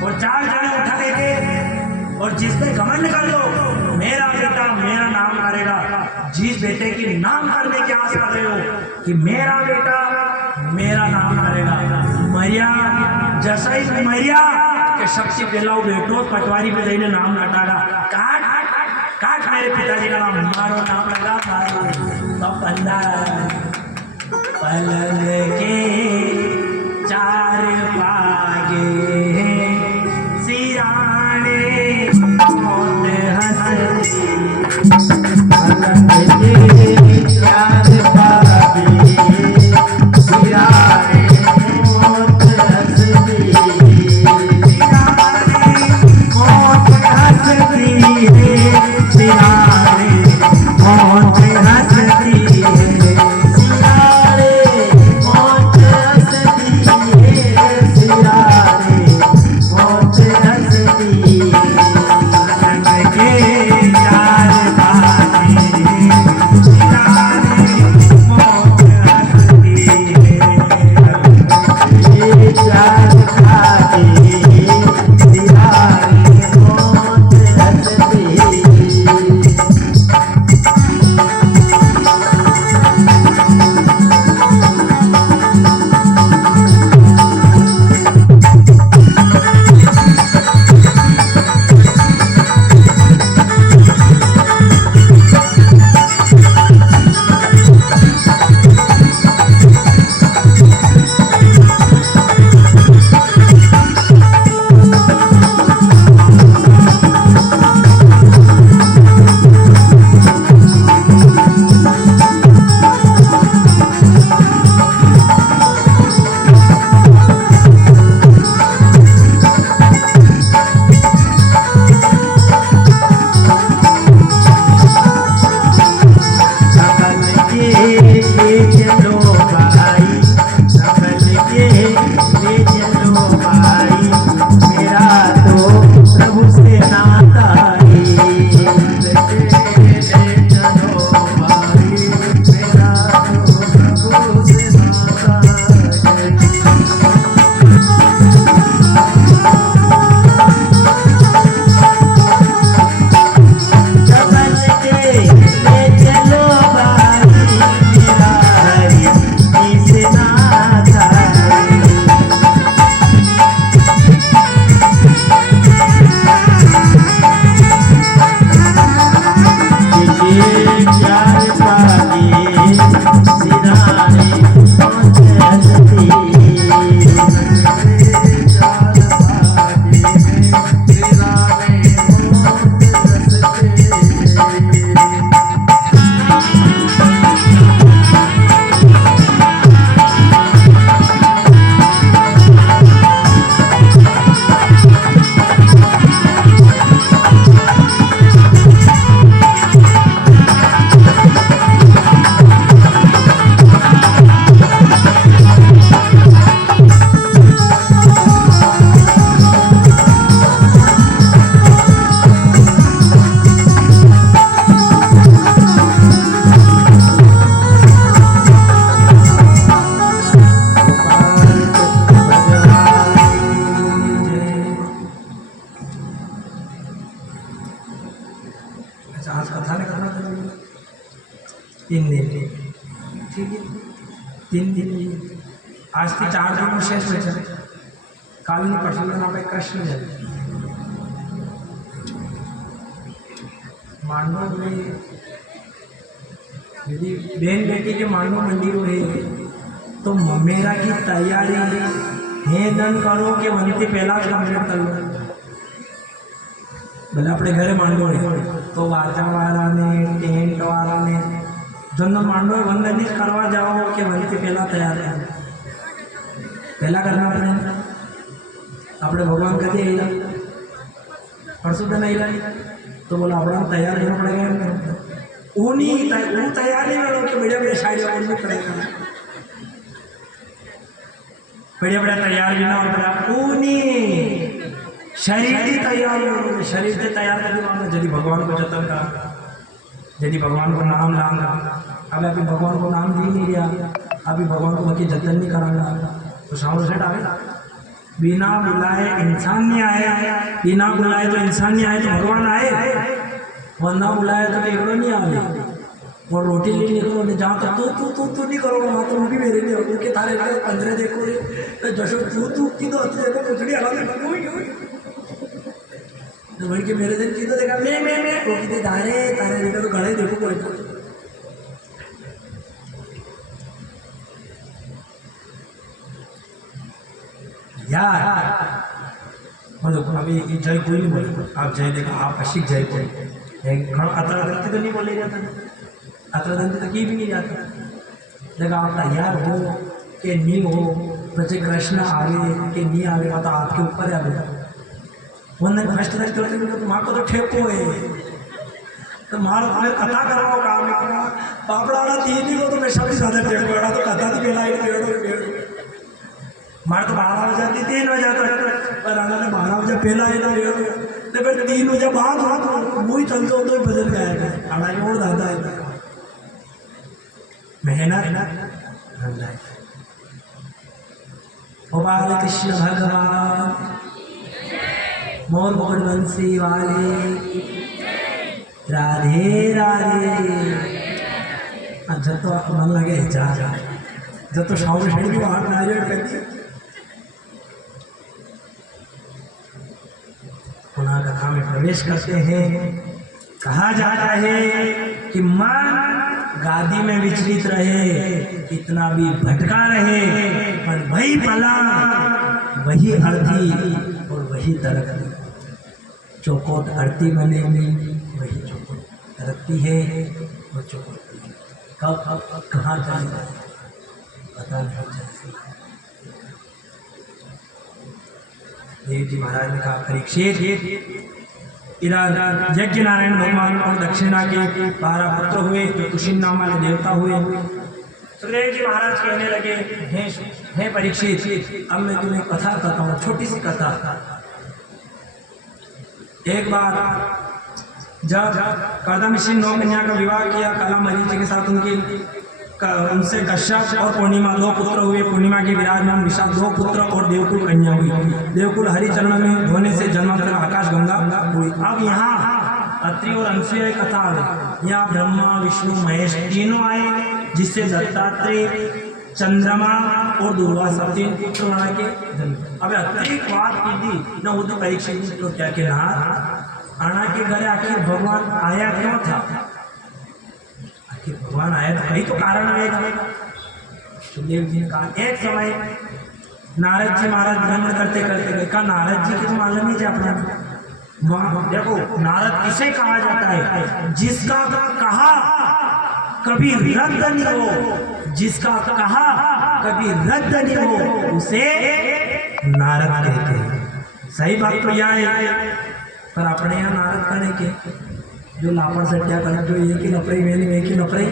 और 4 जने उठा लेके और जिसने घमंड कर लो मेरा बेटा मेरा नाम करेगा, जिस बेटे की नाम करने की आस कर रहे हो कि मेरा बेटा मेरा नाम करेगा, मरिया जैसा ही मरिया के सबसे पहला वो बेटो पटवारी पे जाइने नाम लटाड़ा, काट मेरे पिताजी का नाम, मारो नाम लगा मारो तो बंदा। पलंग के 4 पागे सिराने मौत हंसी, पलंग के 4 पागे सिराने मौत हंसी, मौत हंसती है सिराने मौत हंसती है, सिराने मौत हंसती है सिराने 3 दिन ठीक है 3 दिन आज की 4 दिन में शेष बचा काल ने परसों ना पे कृष्ण जल मांडव में यदि बहन बेटी के मांडव मंदिर है तो मेरा की तैयारी है दन करो कि वनती पहला कंप्लीट कर लो भले अपने घरे मांडो तो वाचा वाला ने टेंट वाला ने जो मांडो वंदन करवा जाओ कि वनती पहला तैयार कर पहला करना पड़े अपने भगवान कभी आई परसों दिन आई तो बोला अपना तैयार होना पड़ेगा वो तैयार नहीं करो कि बढ़िया बढ़िया शायरी में पड़ेगा बढ़िया बढ़िया तैयार भी ना हो पड़ा शरीर ही तैयार हो शरीर से तैयार करके मानो यदि भगवान को जतन का यदि भगवान को नाम लाऊंगा अब अभी भगवान को नाम दी नहीं दिया अभी भगवान को बाकी जतन नहीं कराऊंगा तो सामने से डाले बिना बुलाए इंसान नहीं आए बिना बुलाए तो इंसान नहीं आए तो भगवान आए और ना बुलाए तो टेकड़ो नहीं आए और रोटी ले निकलो ने जहाँ तक तू नहीं करोगे वहाँ तो रोटी मेरे लिए होगी कि तारे 15 देखो रे जशो तू की तो अच्छी देखो कुछ नहीं अलग तो भाई के मेरे दिन की तो देखा मैं रोटी दे तारे देखो तो गड़े देखो कोई यार मतलब अभी जय कोई नहीं बोले आप जय देखो आप अशिक जय कोई अतरादंती तो नहीं बोले जाता अतरादंती तो की भी नहीं जाता देखा आप तैयार हो कि नहीं हो बच्चे कृष्ण आगे कि नहीं आगे मतलब आपके ऊपर है आगे वंदन फर्स्ट तक करते तो माँ को तो ठेको है तो मारो तुम्हें कथा करवाओ काम पापड़ा वाला 3 दिन को तो मैं सबसे ज़्यादा ठेको तो कथा तो पहला मार तो 12 बजे आती 3 बजे आता पर आना ने 12 बजे पहला आएगा तो फिर 3 बजे बाद वही चलते हो तो बदल गया आना की और ज़्यादा है मेहनत ओ बाल कृष्ण भगवान मोर मोर बंसी वाले राधे राधे जब तो मन लगे जा जब तो शाम शेड की बाहर ना आए करती पुनः कथा में प्रवेश करते हैं कहा जाता है कि मन गादी में विचलित रहे कितना भी भटका रहे पर वही पला वही अर्थी और वही तरक्की चौकोट अर्थी बने वही चौकोट तरक्की है और चौकोट कब कहाँ जाएगा पता नहीं चलता देव जी महाराज ने कहा परीक्षित यज्ञ नारायण भगवान और दक्षिणा के 12 पुत्र हुए जो कुशिन नाम वाले देवता हुए सुखदेव जी महाराज कहने लगे हे परीक्षित अब मैं तुम्हें कथा कहता हूँ छोटी सी कथा एक बार जब कर्दमऋषि 9 कन्या का विवाह किया कला मरीचि के साथ उनसे कश्यप और पूर्णिमा 2 पुत्र हुए पूर्णिमा के विराजमान विशाल 2 पुत्र और देवकुल कन्या हुई देवकुल हरिचरण में धोने से जन्मांतर आकाश गंगा हुई अब यहाँ अत्रि और अनसुया कथा है यहाँ ब्रह्मा विष्णु महेश तीनों आए जिससे दत्तात्रेय चंद्रमा और दुर्वासा 3 पुत्र बना के अब अत्रि बात की थी न वो तो परीक्षित तो क्या के आना के घर आखिर भगवान आया क्यों था भगवान आया था वही तो कारण है सुखदेव जी ने कहा एक समय नारद जी महाराज भ्रमण करते करते गए कहा नारद जी की तो मालूम नहीं है अपना देखो नारद किसे कहा जाता है जिसका कहा कभी रद्द नहीं हो जिसका कहा कभी रद्द नहीं हो उसे नारद कहते हैं सही बात तो यह है पर अपने यहाँ नारद करने के जो लापड़ सट्या कर जो एक ही नपरे में एक ही नपरे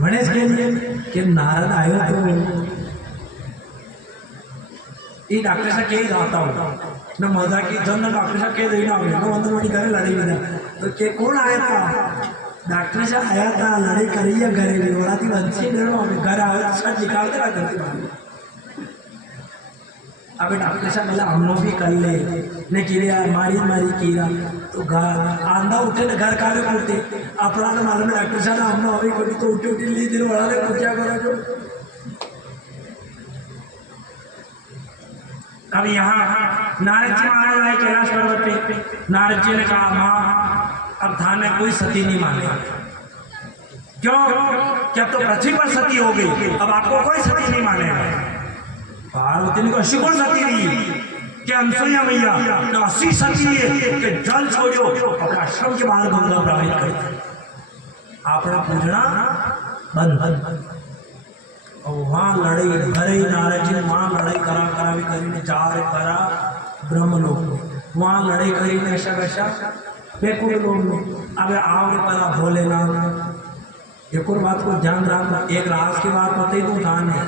गणेश के लिए कि नारद आयो तो ये डॉक्टर से के जाता हो न मजा की जब न डॉक्टर से के देना हो तो अंदर मोटी करे लड़ाई में तो के कौन आया था डॉक्टर से आया था लड़ाई करी या घरे में बड़ा थी बंसी में घर आया सब निकालते ना करते अब डॉक्टर से बोला हम लोग भी कर ले ने कीड़े मारी कीड़ा तो आंधा उठे ना घर काले उठते अपना मालूम है डॉक्टर साहब अम्मा अभी कोई तो उठी उठी ली दिन बढ़ा ले क्या करा जो। अब यहाँ नारद जी महाराज आए कैलाश पर्वत पे। नारद जी ने कहा माँ अब धान में कोई सती नहीं मानेगा। क्यों? क्या तो पृथ्वी पर सती हो गई, अब आपको कोई सती नहीं मानेगा। पार्वती ने कहा ऐसी कौन सती हुई कि अनसुईया मैया तो 80 सती है कि जल छोड़ो अपने आश्रम के बाहर गंगा प्रवाहित कर अपना पूजना बंद। और वहाँ लड़ाई करे नारद जी वहाँ लड़ाई करा भी करी जा करा ब्रह्मलोक में वहाँ लड़ाई करी ऐसा वैसा बेकुल लोग में। अब आओ करा भोलेनाथ। एक और बात को ध्यान रखना, एक राज की बात होती तो ध्यान है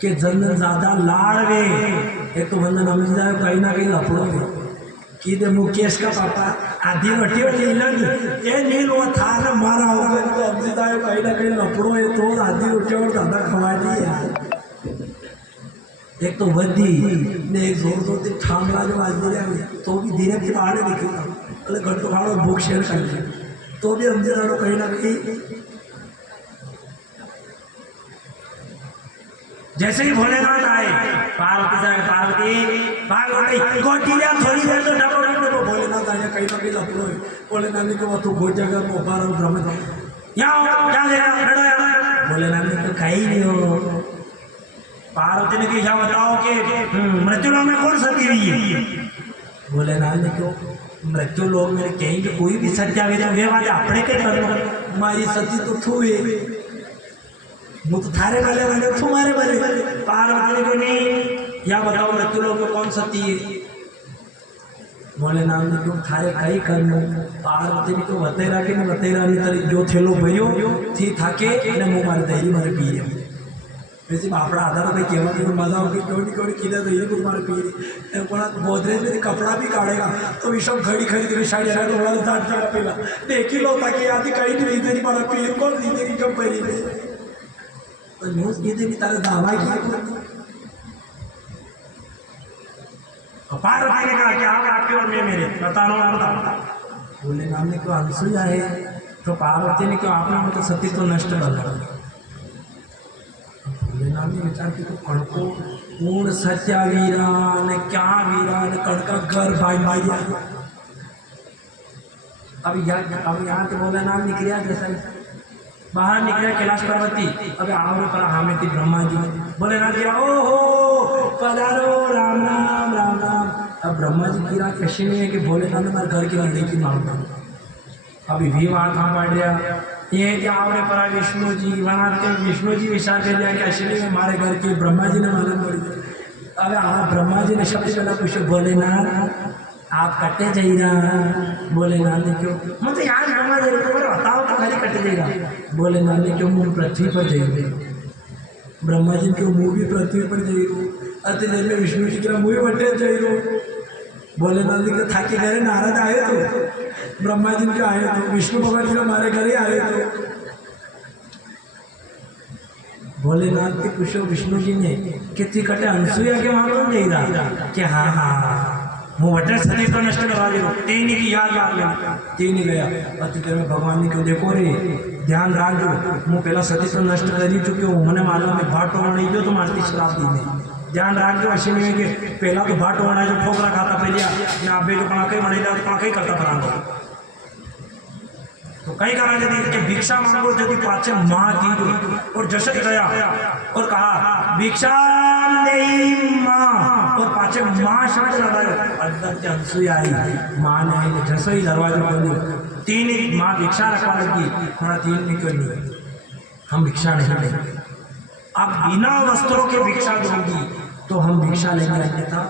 कि जन ज्यादा लाड़ गए एक तो बंधन हम जाए कहीं ना कहीं लपड़ो कि दे मुकेश का पापा आधी रोटी वाली लगी ये नील वो था ना मारा होगा तो हम जाए कहीं ना कहीं लपड़ो है तो आधी रोटी और दादा खवा दी यार। एक तो बद्दी ने एक जोर जोर से ठामला जो आज दिया तो भी धीरे धीरे आड़े दिखेगा अरे घर तो खाड़ो भूख शेयर कर दिया तो भी हम जाए कहीं ना कहीं। जैसे ही भोलेनाथ आए पार्वती से पार्वती गोटिया थोड़ी देर तो डबो भोलेनाथ आए कहीं ना कहीं लपड़ो है। भोलेनाथ ने कहा तू गोट जगह में उभा रहो ब्रह्म यहाँ क्या दे रहा भोलेनाथ ने तो कहीं नहीं हो। पार्वती ने कहा बताओ कि मृत्युलोक में कौन सती हुई है। भोलेनाथ ने क्यों मृत्युलोक में कहेंगे कोई भी सत्या वे बात अपने के कर मारी सती तो थू है वो तो थारे वाले तुम्हारे वाले। पार्वती को नहीं या बताओ मृत्युलोक में कौन सती है। भोलेनाथ ने क्यों थारे कई करना। पार्वती ने क्यों बतेरा के नहीं बतेरा नहीं तरी जो थेलो भयो थी थाके ने मुंह मारे दही मारे पी रहे वैसे आपड़ा आधार भाई केवा की मजा होगी क्यों नहीं किधर दही कुछ मारे पी रही गोदरेज में कपड़ा भी काढ़ेगा तो विषम घड़ी खरीद के शायद तो बड़ा साठ जगह पहला देखी लो ताकि आदि कहीं नहीं दे मारा पी कौन दी देगी कब पहली तो न्यूज ये देखी तारे दावा की पार्वती ने कहा कि आप आपके और मैं मेरे बताओ बोले नाम ने क्यों अनसुईया है तो पार्वती ने क्यों आपने मतलब सती तो नष्ट कर बोले नाम ने विचार की तो कणको पूर्ण सत्या वीरा ने क्या वीरा ने कणका घर भाई भाई अब यहाँ के बोले नाम निकलिया जैसा बाहर निकले कैलाश पार्वती। अब आओ पर हमें थी ब्रह्मा जी बोले ना कि ओ हो पधारो राम राम राम राम। अब ब्रह्मा जी की रात कैसी नहीं है कि भोलेनाथ हमारे घर की लड़की की मांग। अभी भी वहाँ था पड़ गया ये कि आवरे पर विष्णु जी बनाते विष्णु जी विचार कर दिया कि अश्विनी में हमारे घर की ब्रह्मा जी ने मालूम पड़ी। अब हाँ ब्रह्मा जी ने सबसे पहला पूछे भोलेनाथ आप कटे जाइएगा। भोलेनाथ ने क्यों मतलब यहाँ ब्रह्मा जी को बताओ तो खाली कटे जाएगा। भोलेनाथ ने क्यों मुँह पृथ्वी पर जाइए। ब्रह्मा जी क्यों मुँह भी पृथ्वी पर जाइए अति देर में विष्णु जी का मुँह बटे जाइए। भोलेनाथ जी के थाके घरे नारद आए तो ब्रह्मा जी के आए तो विष्णु भगवान जी हमारे घरे आए तो भोलेनाथ के पूछो विष्णु जी ने कितनी कटे अनसुईया के मालूम नहीं रहा कि हाँ हाँ वो वटे सती तो नष्ट करवा दे तीन की याद लेना तीन गया अति देर में भगवान ने क्यों देखो रे ध्यान राख दो मैं पहला सती तो नष्ट कर ही चुके हूँ मैंने मालूम है भाट होना जो तो मारती शराब दी नहीं ध्यान राख दो ऐसे नहीं है कि पहला तो भाट होना जो ठोकरा खाता पहले आप जो पढ़ा मरेगा तो पढ़ा करता पड़ा तो कई कहा यदि कि भिक्षा मांगो यदि पाचे माँ की और जशक गया और कहा भिक्षा देही माँ और पाचे माँ शब्द लगायो अंदर से अनसुईया आई माँ ने आई जैसे ही दरवाजा खोली तीन ही माँ भिक्षा रखवा लगी थोड़ा तीन ने क्यों नहीं हम भिक्षा नहीं लेंगे आप बिना वस्त्रों के भिक्षा दोगी तो हम भिक्षा लेंगे अन्यथा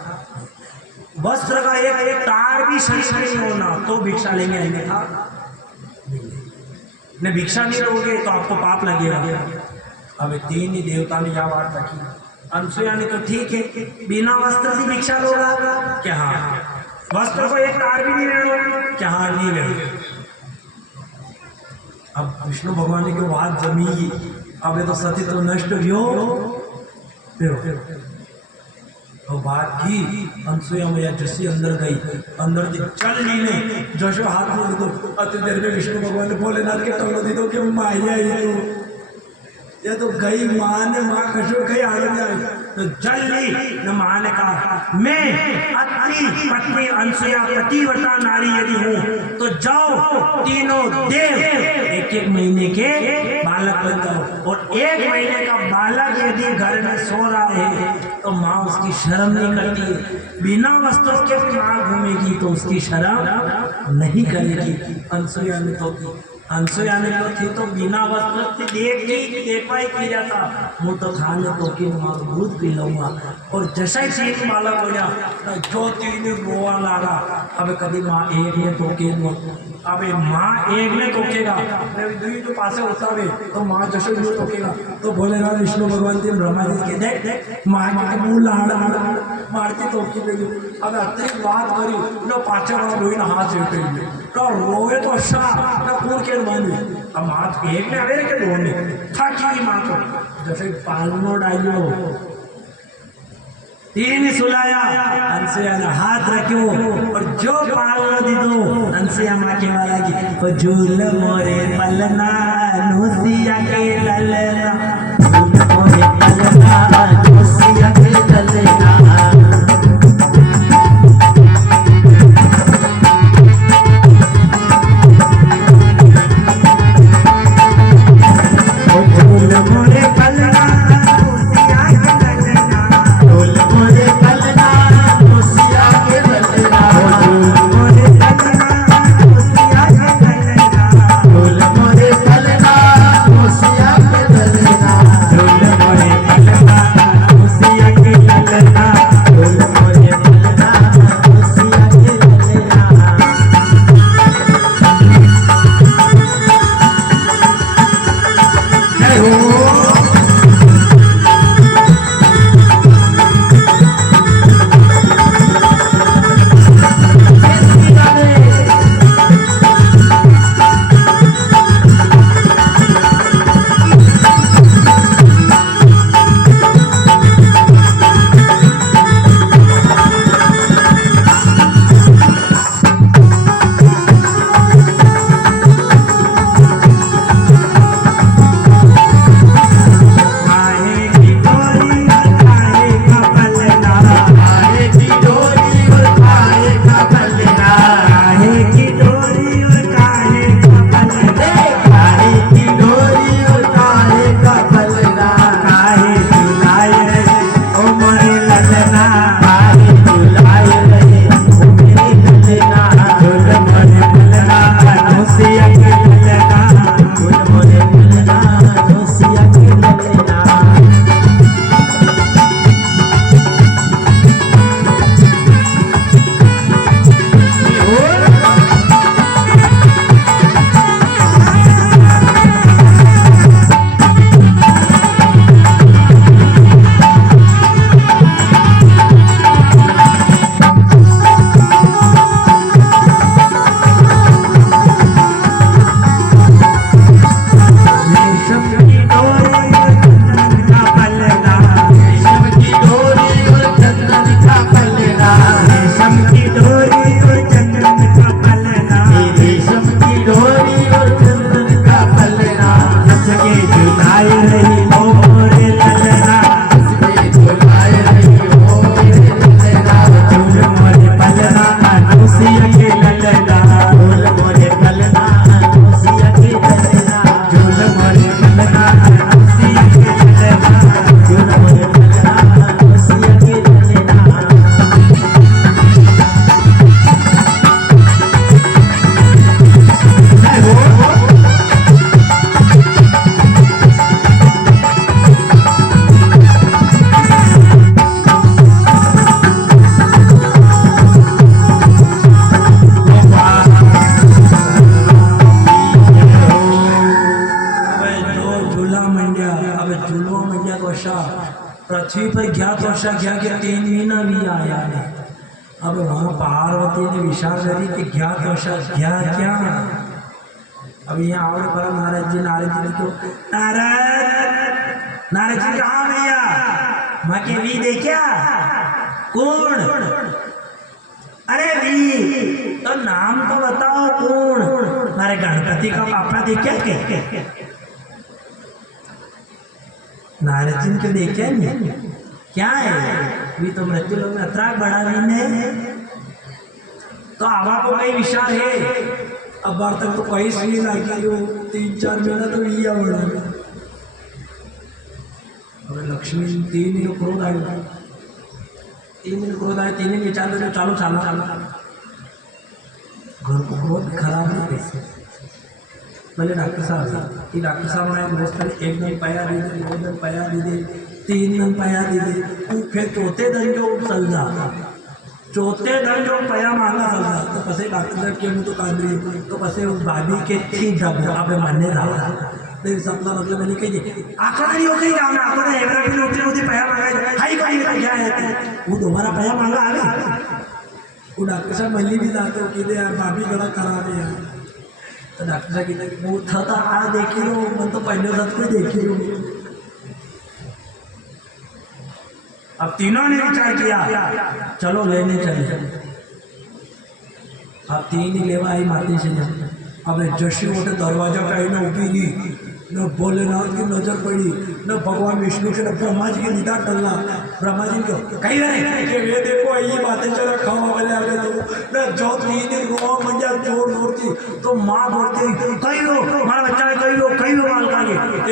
वस्त्र का एक तार भी शरीर नहीं होना तो भिक्षा लेंगे अन्यथा ने भिक्षा नहीं दोगे तो आपको पाप लगेगा। अब तीन ही देवता ने यह बात रखी। अनसुईया ने तो ठीक है बिना वस्त्र से भिक्षा लोगा क्या हाँ वस्त्र को एक तार भी नहीं लेना क्या हाँ नहीं ले। अब विष्णु भगवान ने क्यों बात जमी अब ये तो सती तो नष्ट हो और बात की अनसुईया मैया जैसी अंदर गई, अंदर से चल ली ने जशो हाथ में दो अति देर में विष्णु भगवान ने भोलेनाथ के टंगो दी दो कि माया ये तो गई माँ ने माँ कशो गई आगे आई तो जल्दी न माँ ने कहा मैं अपनी पत्नी अनसुईया पतिव्रता नारी यदि हूँ तो जाओ तीनों देव एक एक महीने के बालक बन जाओ और एक महीने का बालक यदि घर में सो रहा है तो माँ उसकी शर्म नहीं करती, बिना वस्त्र के भी माँ घूमेगी तो उसकी शर्म नहीं करेगी। अनसुईया ने तो अनसुईया ने तो थी तो बिना वस्त्र देखा ही की जाता मुँह तो खाने तो कि माँ दूध पी लूंगा और जैसा ही तीन बालक हो गया जो तीन रोआ लगा। अब कभी माँ एक ने टोके अब माँ एक ने टोकेगा दुई तो पासे होता है तो माँ जैसे नहीं टोकेगा तो भोलेनाथ विष्णु भगवान जी ब्रह्मा जी के देख माँ के मुँह लाड़ मारती टोकी पे अब अतिरिक्त बात करी न पाचे वाला रोई ना हाथ से तो रोए तो न कूद के बने अब माँ एक ने अवेर के रोने थकी माँ को जैसे पालनो डालो तीन सुलाया अनसुईया ने हाथ रखो और जो पालना दी दो अनसुईया माँ के वाला की तो झूल मोरे पलना नूसिया के ललना झूल मोरे पलना नूसिया के ललना पृथ्वी पर ज्ञात वर्षा गया कि 3 महीना भी आया है। अब वहाँ पार्वती ने विचार करी कि ज्ञात वर्षा गया क्या। अब यहाँ और पर नारद जी को नारद जी कहाँ भैया माँ के भी दे क्या कौन? अरे भी तो नाम तो बताओ कौन? हमारे गणपति का पापा देखे क्या? नारद जी के देखे नहीं क्या है? भी तो मृत्यु लोग में अतरा बड़ा भी नहीं तो आवा को कई विचार है। अब बार तक तो कहीं सही लगी जो 3-4 महीना तो ये बड़ा अब लक्ष्मी 3 दिन क्रोध आएगा 3 दिन क्रोध आए 3 दिन विचार में चालू चालू घर को क्रोध खराब नहीं कैसे पहले डॉक्टर साहब कि डॉक्टर साहब ने दोस्त ने 1 दिन पाया दे दे 2 दिन पाया दे दे 3 दिन पाया दे दे तू फिर चौथे दिन जो चल जा चौथे दिन जो पया मांगा चल जा तो पसे डॉक्टर साहब के मुँह तो काट रही तो पसे उस भाभी के थी जब अब मानने जा फिर सपना मतलब मैंने कही आखा नहीं हो गई गाँव में आखा ने एवरा भी रोटी रोटी पया मांगा हाई कहीं का क्या है वो दोबारा पया मांगा आ गया वो डॉक्टर साहब मल्ली भी जाते हो कि यार भाभी बड़ा खराब है यार तो डॉक्टर साहब कहते वो था तो आ देखी लो मैं तो पहले साथ कोई देखी लो। अब तीनों ने विचार किया चलो लेने चले। अब 3 ही लेवा आई माती से अब जशी मोटे दरवाजा का न उभी रही न भोलेनाथ की नजर पड़ी न भगवान विष्णु के न ब्रह्मा जी के निदान टलना ब्रह्मा जी को कहीं नहीं वे देखो ये बातें चला खावा वाले आ गए तो न जो 3 दिन रोआ मंजा जोर जोरती तो माँ बोलती कहीं लो हमारा बच्चा है कहीं लो माल का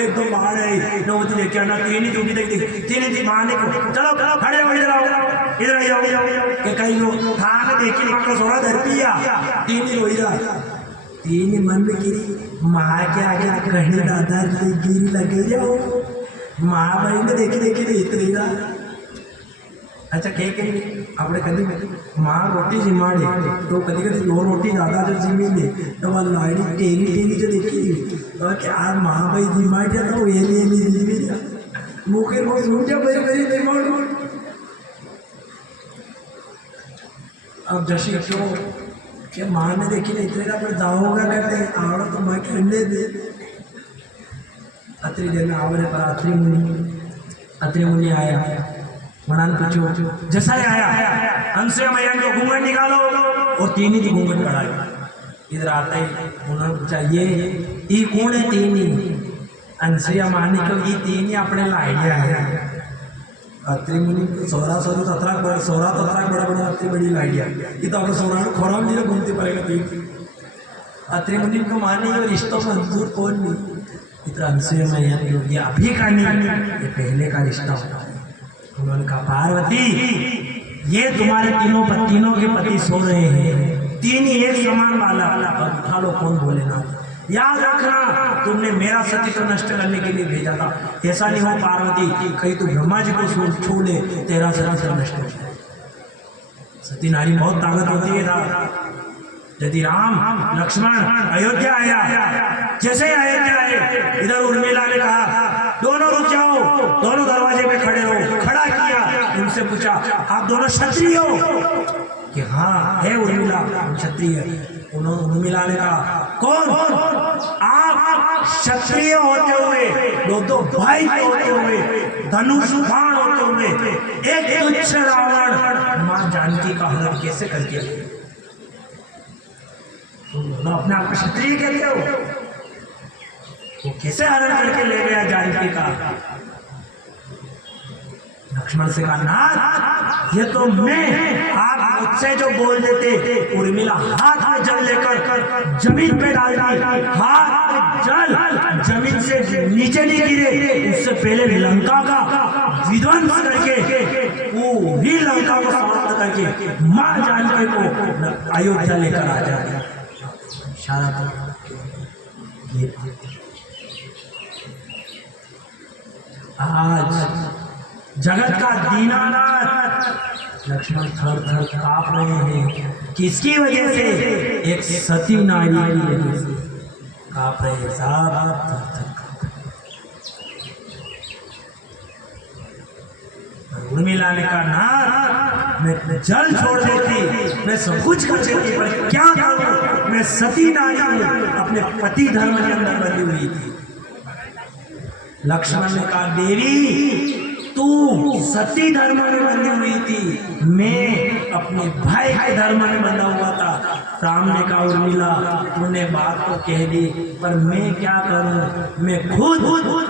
एकदम मार है न होती लेके आना 3 ही दूंगी देखती 3 ही माँ ने चलो खड़े हो इधर आओ कि कहीं लो खा के देखी निकलो सोना धर पिया 3 ही रोई रहा 3 मन में गिरी माँ के आगे कहीं दादा गिरी लगे जाओ माँ भाई ने देखी देख रही रहा। अच्छा कहीं अपने कभी माँ रोटी जिमाड़े तो कभी 2 रोटी ज़्यादा जो जिमी ले तो वह लाड़ी टेरी जो देखी तो क्या माँ भाई जिमाड़ दिया तो ये जिमी दिया मुँह के रोज सूट जा मेरी नहीं अब जैसे क्यों कि माँ ने देखी नहीं तेरा पर दाओगा कहते आवड़ा तो माँ ठंडे दे अत्रि देना आवड़े पर अत्रि मुनि आया मनान पूछो जैसा ही आया हमसे मैया को घूंघट निकालो और 3 ही घूंघट कढ़ाए इधर आता ही उन्होंने पूछा ये कौन है 3 ही अंशिया मानी को ये 3 ही अपने लाइडिया है अत्रि मुनि सोरा ततरा बड़ा अत्रि बड़ी लाइडिया ये तो अपने सोरा खोरा में नहीं घूमते पड़ेगा तो अत्रि मुनि को माने और रिश्तों में मंजूर कौन नहीं इतना अंशुया मैया ये अभी का नहीं ये पहले का रिश्ता होता है। उन्होंने कहा पार्वती ये तुम्हारे तीनों के पति सो रहे हैं 3 ही एक समान वाला उठा लो कौन भोलेनाथ याद रखना तुमने मेरा सतीत्व नष्ट करने के लिए भेजा था ऐसा नहीं हो पार्वती कहीं तो ब्रह्मा जी को छू ले तेरा सतीत्व नष्ट हो जाए। सती नारी बहुत ताकत होती है यदि राम लक्ष्मण अयोध्या आया जैसे अयोध्या आए इधर उर्मिला ने कहा दोनों रुक जाओ दोनों दरवाजे पे खड़े रहो खड़ा किया उनसे पूछा आप दोनों क्षत्रिय हो कि हाँ है उर्मिला क्षत्रिय उन्होंने उर्मिला ने कहा कौन आप क्षत्रिय होते हुए दो भाई होते हुए धनुष बाण होते हुए एक तुच्छ रावण मां जानकी का हरण कैसे करके तुम अपने आप को क्षत्रिय कहते हो वो कैसे हरण करके ले गया जानकी का। लक्ष्मण से कहा नाथ ये तो मैं आप मुझसे जो बोल देते उर्मिला हाथ में जल लेकर जमीन पे डाल दी हाथ में जल जमीन से नीचे नहीं गिरे उससे पहले लंका का विध्वंस करके पूरी लंका को समाप्त करके मां जानकी को अयोध्या लेकर आ जाए। आज जगत का दीनानाथ लक्ष्मण थर थर कांप रहे हैं किसकी वजह से एक सती नारी की वजह से कांप रहे हैं साहब थर थर उर्मिला ने कहा ना मैं जल छोड़ देती मैं सब कुछ कर देती पर क्या करूं मैं सती नारी अपने पति धर्म के अंदर बंधी हुई थी। लक्ष्मण ने कहा देवी तू सती धर्म में बंधी हुई थी, मैं अपने भाई के धर्म में बंधा हुआ था। राम ने कहा उर्मिला तूने बात तो कह दी, पर मैं क्या करूं, मैं खुद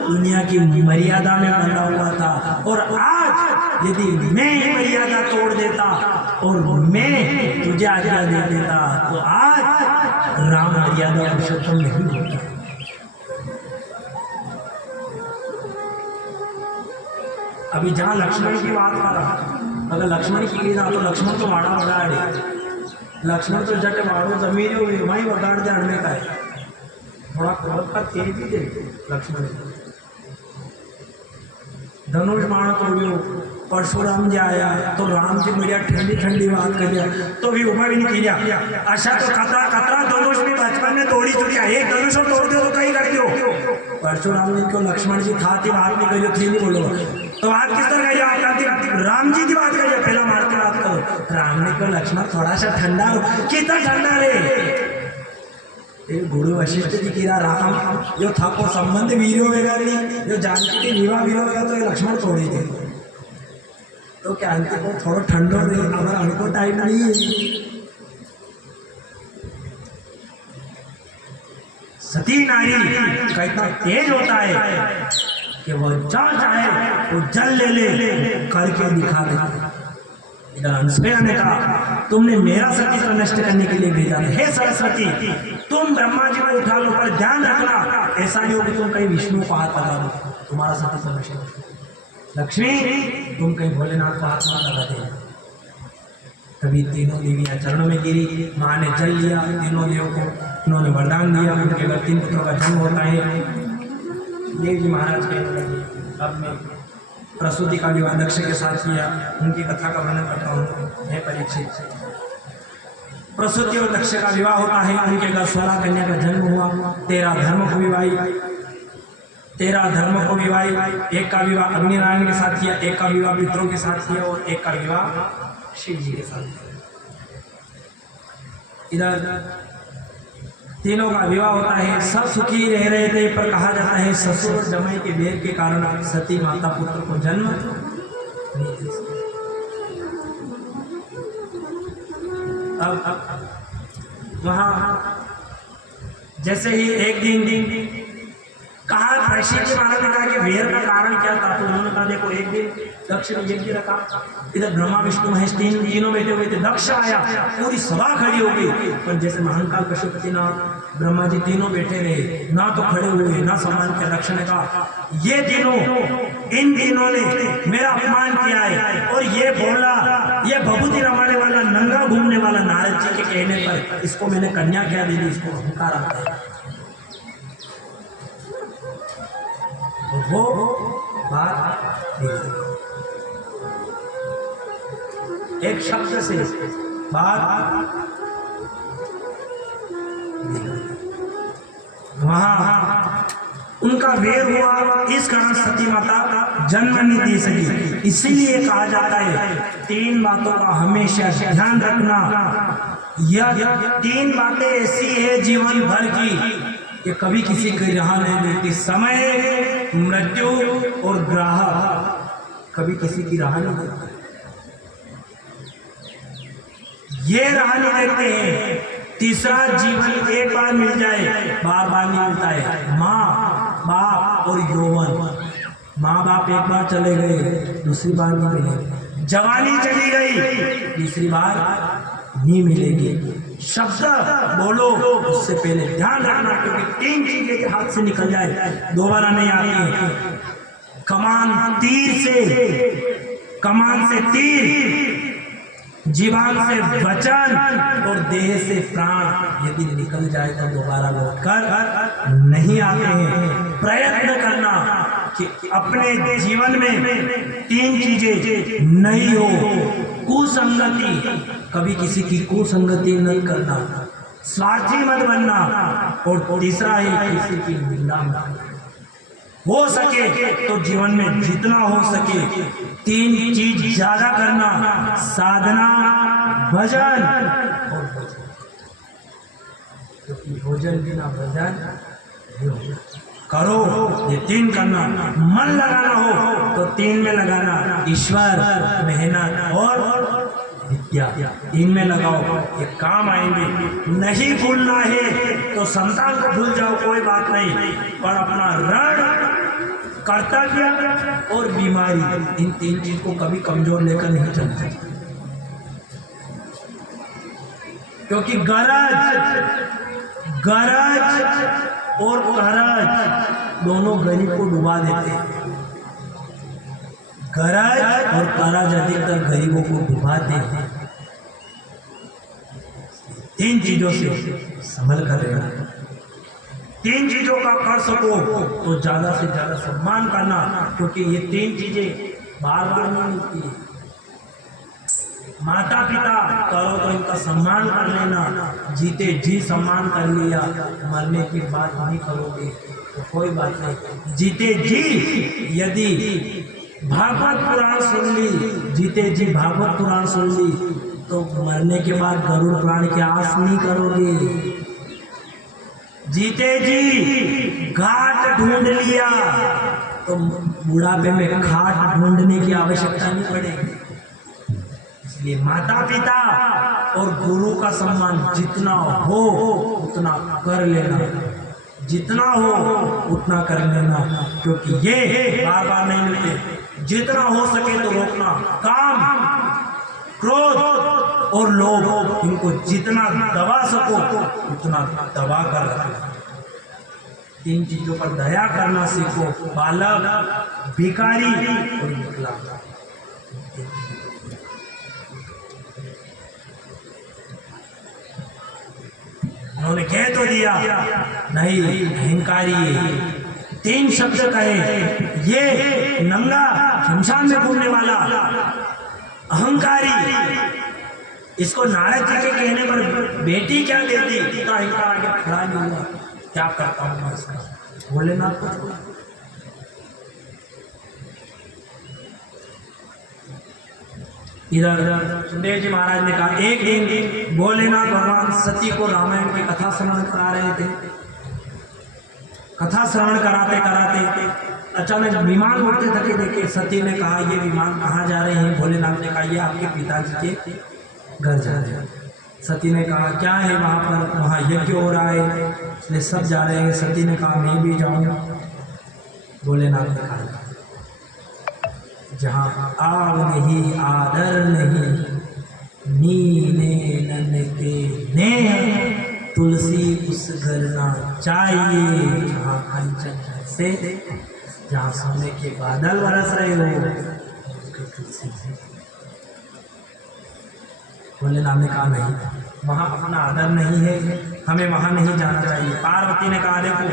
दुनिया की मर्यादा में बंधा हुआ था, और आज यदि मैं मर्यादा तोड़ देता और मैं तुझे आज्ञा दे देता तो आज राम मर्यादा पुरुषोत्तम नहीं होता। अभी जहाँ लक्ष्मण की बात कर रहा, अगर लक्ष्मण की लीला तो लक्ष्मण तो माड़ा बगाड़े, लक्ष्मण तो जट मारो जमीन हो वहीं बगाड़ दे अड़ने का है, थोड़ा क्रोध का तेज ही दे लक्ष्मण धनुष मारो तोड़ियो। परशुराम जी आया तो राम जी मीडिया ठंडी ठंडी बात करिया तो भी उभा भी नहीं किया। अच्छा तो खतरा खतरा धनुष भी बचपन में तोड़ी चुकिया, एक धनुष और तोड़ दो तो कहीं कर दो। परशुराम जी को लक्ष्मण जी था बात नहीं करियो थी नहीं बोलो तो बात किस तरह करिए, राम जी की बात करिए, पहला मार के बात करो। राम ने को लक्ष्मण थोड़ा सा ठंडा हो, कितना ठंडा रे गुरु वशिष्ठ जी की राम जो था को संबंध वीरो वेगा नहीं, जो जानकी के विवाह वीरो वेगा तो ये लक्ष्मण तोड़ी दे, तो क्या अंत को थोड़ा ठंडो रहे, हमारा हमको टाइम नहीं है। सती नारी का इतना तेज होता है कि वो जहाँ चाहे वो जल ले करके दिखा दे। इधर अनुसुईया ने कहा तुमने मेरा सतीत्व नष्ट करने के लिए भेजा है, हे सरस्वती तुम ब्रह्मा जी को उठा लो, पर ध्यान रखना ऐसा नहीं हो कि तुम कहीं विष्णु को हाथ लगा दो, तुम्हारा सतीत्व नष्ट हो। लक्ष्मी तुम कहीं भोलेनाथ को हाथ मत लगा दे। कभी तीनों देवियां चरणों में गिरी, माँ ने जल लिया, तीनों देवों को उन्होंने वरदान दिया, उनके घर 3 पुत्रों का जन्म होता है। देव जी महाराज कहने लगे अब मैं प्रसूति का विवाह दक्ष के साथ किया, उनकी कथा का वर्णन करता हूँ। हे परीक्षित, प्रसूति और दक्ष का विवाह होता है, उनके घर 16 कन्या का जन्म हुआ, 13 धर्म को विवाही, 13 धर्म को विवाही। एक का विवाह अग्नि नारायण के साथ किया, एक का विवाह पितरों के साथ किया और एक का विवाह शिव जी के साथ किया। इधर तीनों का विवाह होता है, सब सुखी रह रहे थे, पर कहा जाता है ससुर और जमाई के भेद के कारण सती माता पुत्र को जन्म नहीं दे सकी। अब वहाँ जैसे ही एक दिन कहा परीक्षित जी महाराज ने कहा कि वेर का कारण क्या था, तो उन्होंने कहा देखो एक दिन दक्ष ने यज्ञ रखा, इधर ब्रह्मा विष्णु महेश तीनों बैठे हुए थे, दक्ष आया पूरी सभा खड़ी हो गई, पर जैसे महाकाल पशुपतिनाथ ब्रह्मा जी तीनों बैठे रहे, ना तो खड़े हुए ना सम्मान किया। दक्ष ने कहा ये तीनों इन तीनों ने मेरा अपमान किया है, और ये बोला ये भभूति रमाने वाला नंगा घूमने वाला नारद जी के कहने पर इसको मैंने कन्या क्या दी, इसको अहंकार आता है। वो बात एक शब्द से बात वहां उनका वेर हुआ, इस कारण सती माता जन्म नहीं दे सकी। इसीलिए कहा जाता है 3 बातों का हमेशा ध्यान रखना। यह 3 बातें ऐसी है जीवन भर की कि कभी किसी की राह नहीं देती, समय, मृत्यु और ग्राह कभी किसी की राह नहीं देता। ये राह नहीं देते हैं। तीसरा जीवन एक बार मिल जाए, बार बार नहीं मिलता है। माँ बाप और यौवन, माँ बाप एक बार चले गए, दूसरी बार नहीं मिलेगी। जवानी चली गई, दूसरी बार नहीं मिलेगी। शब्द बोलो उससे पहले ध्यान रखना, क्योंकि 3 चीजें के हाथ से निकल जाए दोबारा नहीं आती। कमान से तीर, जीवान से वचन और देह से प्राण यदि निकल जाए तो दोबारा लौटकर नहीं आते हैं। प्रयत्न करना कि अपने जीवन में 3 चीजें नहीं हो। कुसंगति, कभी किसी की कुसंगति नहीं करना, स्वार्थी मत बनना, और तीसरा है किसी की निंदा मत। हो सके तो जीवन में जितना हो सके 3 चीज ज्यादा करना, साधना, भजन और भोजन, क्योंकि भोजन बिना भजन नहीं होगा। करो, ये 3 करना। मन लगाना हो तो 3 में लगाना, ईश्वर, मेहनत और विद्या, इनमें लगाओ, ये काम आएंगे। नहीं भूलना है तो संतान को भूल जाओ, कोई बात नहीं, पर अपना ऋण, कर्तव्य और बीमारी, इन 3 चीज को कभी कमजोर लेकर नहीं चलना चाहिए। क्योंकि गरज और करज दोनों गरीब को डुबा देते हैं। गरज और करज अधिकतर गरीबों को डुबाते हैं। 3 चीजों से संभल कर रहना। 3 चीजों का कर सको तो ज्यादा से ज्यादा सम्मान करना, क्योंकि ये 3 चीजें बार बार नहीं मिलती है। माता पिता करो तो इनका सम्मान कर लेना, जीते जी सम्मान कर लिया, मरने की बात नहीं करोगे तो कोई बात नहीं। जीते जी यदि भागवत पुराण सुन ली, जीते जी भागवत पुराण सुन ली, तो मरने के बाद गरुड़ पुराण की आस नहीं करोगे। जीते जी घाट ढूंढ लिया तो बुढ़ापे में खाट ढूंढने की आवश्यकता नहीं पड़ेगी। इसलिए माता पिता और गुरु का सम्मान जितना हो उतना कर लेना, जितना हो उतना कर लेना, क्योंकि ये बार बार नहीं मिलते। जितना हो सके तो रोकना, काम, क्रोध और लोभ, इनको जितना दबा सको उतना दबा कर रखना। 3 चीजों पर दया करना सीखो, बालक, भिखारी और विकलांग। उन्होंने कह तो दिया नहीं, अहंकारी 3 शब्द कहे, ये नंगा शमशान में घूमने वाला अहंकारी, इसको नारद जी के कहने पर बेटी क्या देती, इतना अहंकार आगे खड़ा नहीं हुआ। क्या करता हूँ मैं इसका, भोलेनाथ को। इधर सुखदेव जी महाराज ने कहा, एक दिन भोलेनाथ भगवान सती को रामायण की कथा श्रवण करा रहे थे। कथा श्रवण कराते कराते अचानक विमान उड़ते थके देखे। सती ने कहा, ये विमान कहाँ जा रहे हैं? भोलेनाथ ने कहा, ये आपके पिताजी के घर जा रहे हैं। सती ने कहा, क्या है वहाँ पर? वहाँ यज्ञ हो रहा है, इसलिए सब जा रहे हैं। सती ने कहा, मैं भी जाऊँगा। भोलेनाथ ने कहा, जहाँ आग नहीं आदर नहीं, नीने नन के ने तुलसी उस घर ना चाहिए। जहाँ कंचन से, जहाँ सोने के बादल बरस रहे हो, तुलसी से। भोलेनाथ ने कहा, नहीं, वहाँ अपना आदर नहीं है, हमें वहाँ नहीं जाना चाहिए। पार्वती ने कहा, देखो,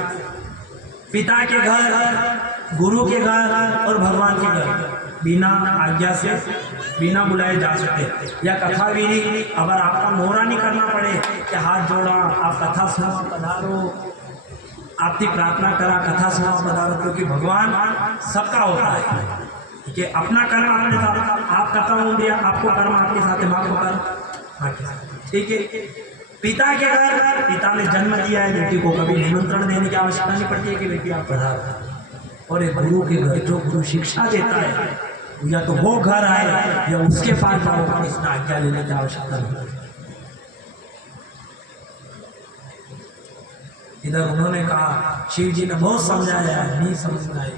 पिता के घर, गुरु के घर और भगवान के घर बिना आज्ञा से, बिना बुलाए जा सकते। या कथा विधि, अगर आपका मोहरा नहीं करना पड़े कि हाथ जोड़ा, आप कथा सुना पधारो, आपकी प्रार्थना करा, कथा सुना पधारो, क्योंकि भगवान सबका होता है। ठीक है, अपना कर्म आपने साथ, आप कथा हो दिया, आपको कर्म आपके साथ, माँ को कर्म। ठीक है, पिता के घर, पिता ने जन्म दिया है, बेटी को कभी निमंत्रण देने की आवश्यकता नहीं पड़ती है कि बेटी आप पधारो। और एक गुरु के घर, जो गुरु शिक्षा देता है, या तो वो घर आए या उसके पास जाओ, इसमें आज्ञा लेने की आवश्यकता नहीं। इधर उन्होंने कहा, शिव जी ने बहुत समझाया, नहीं समझ में आई।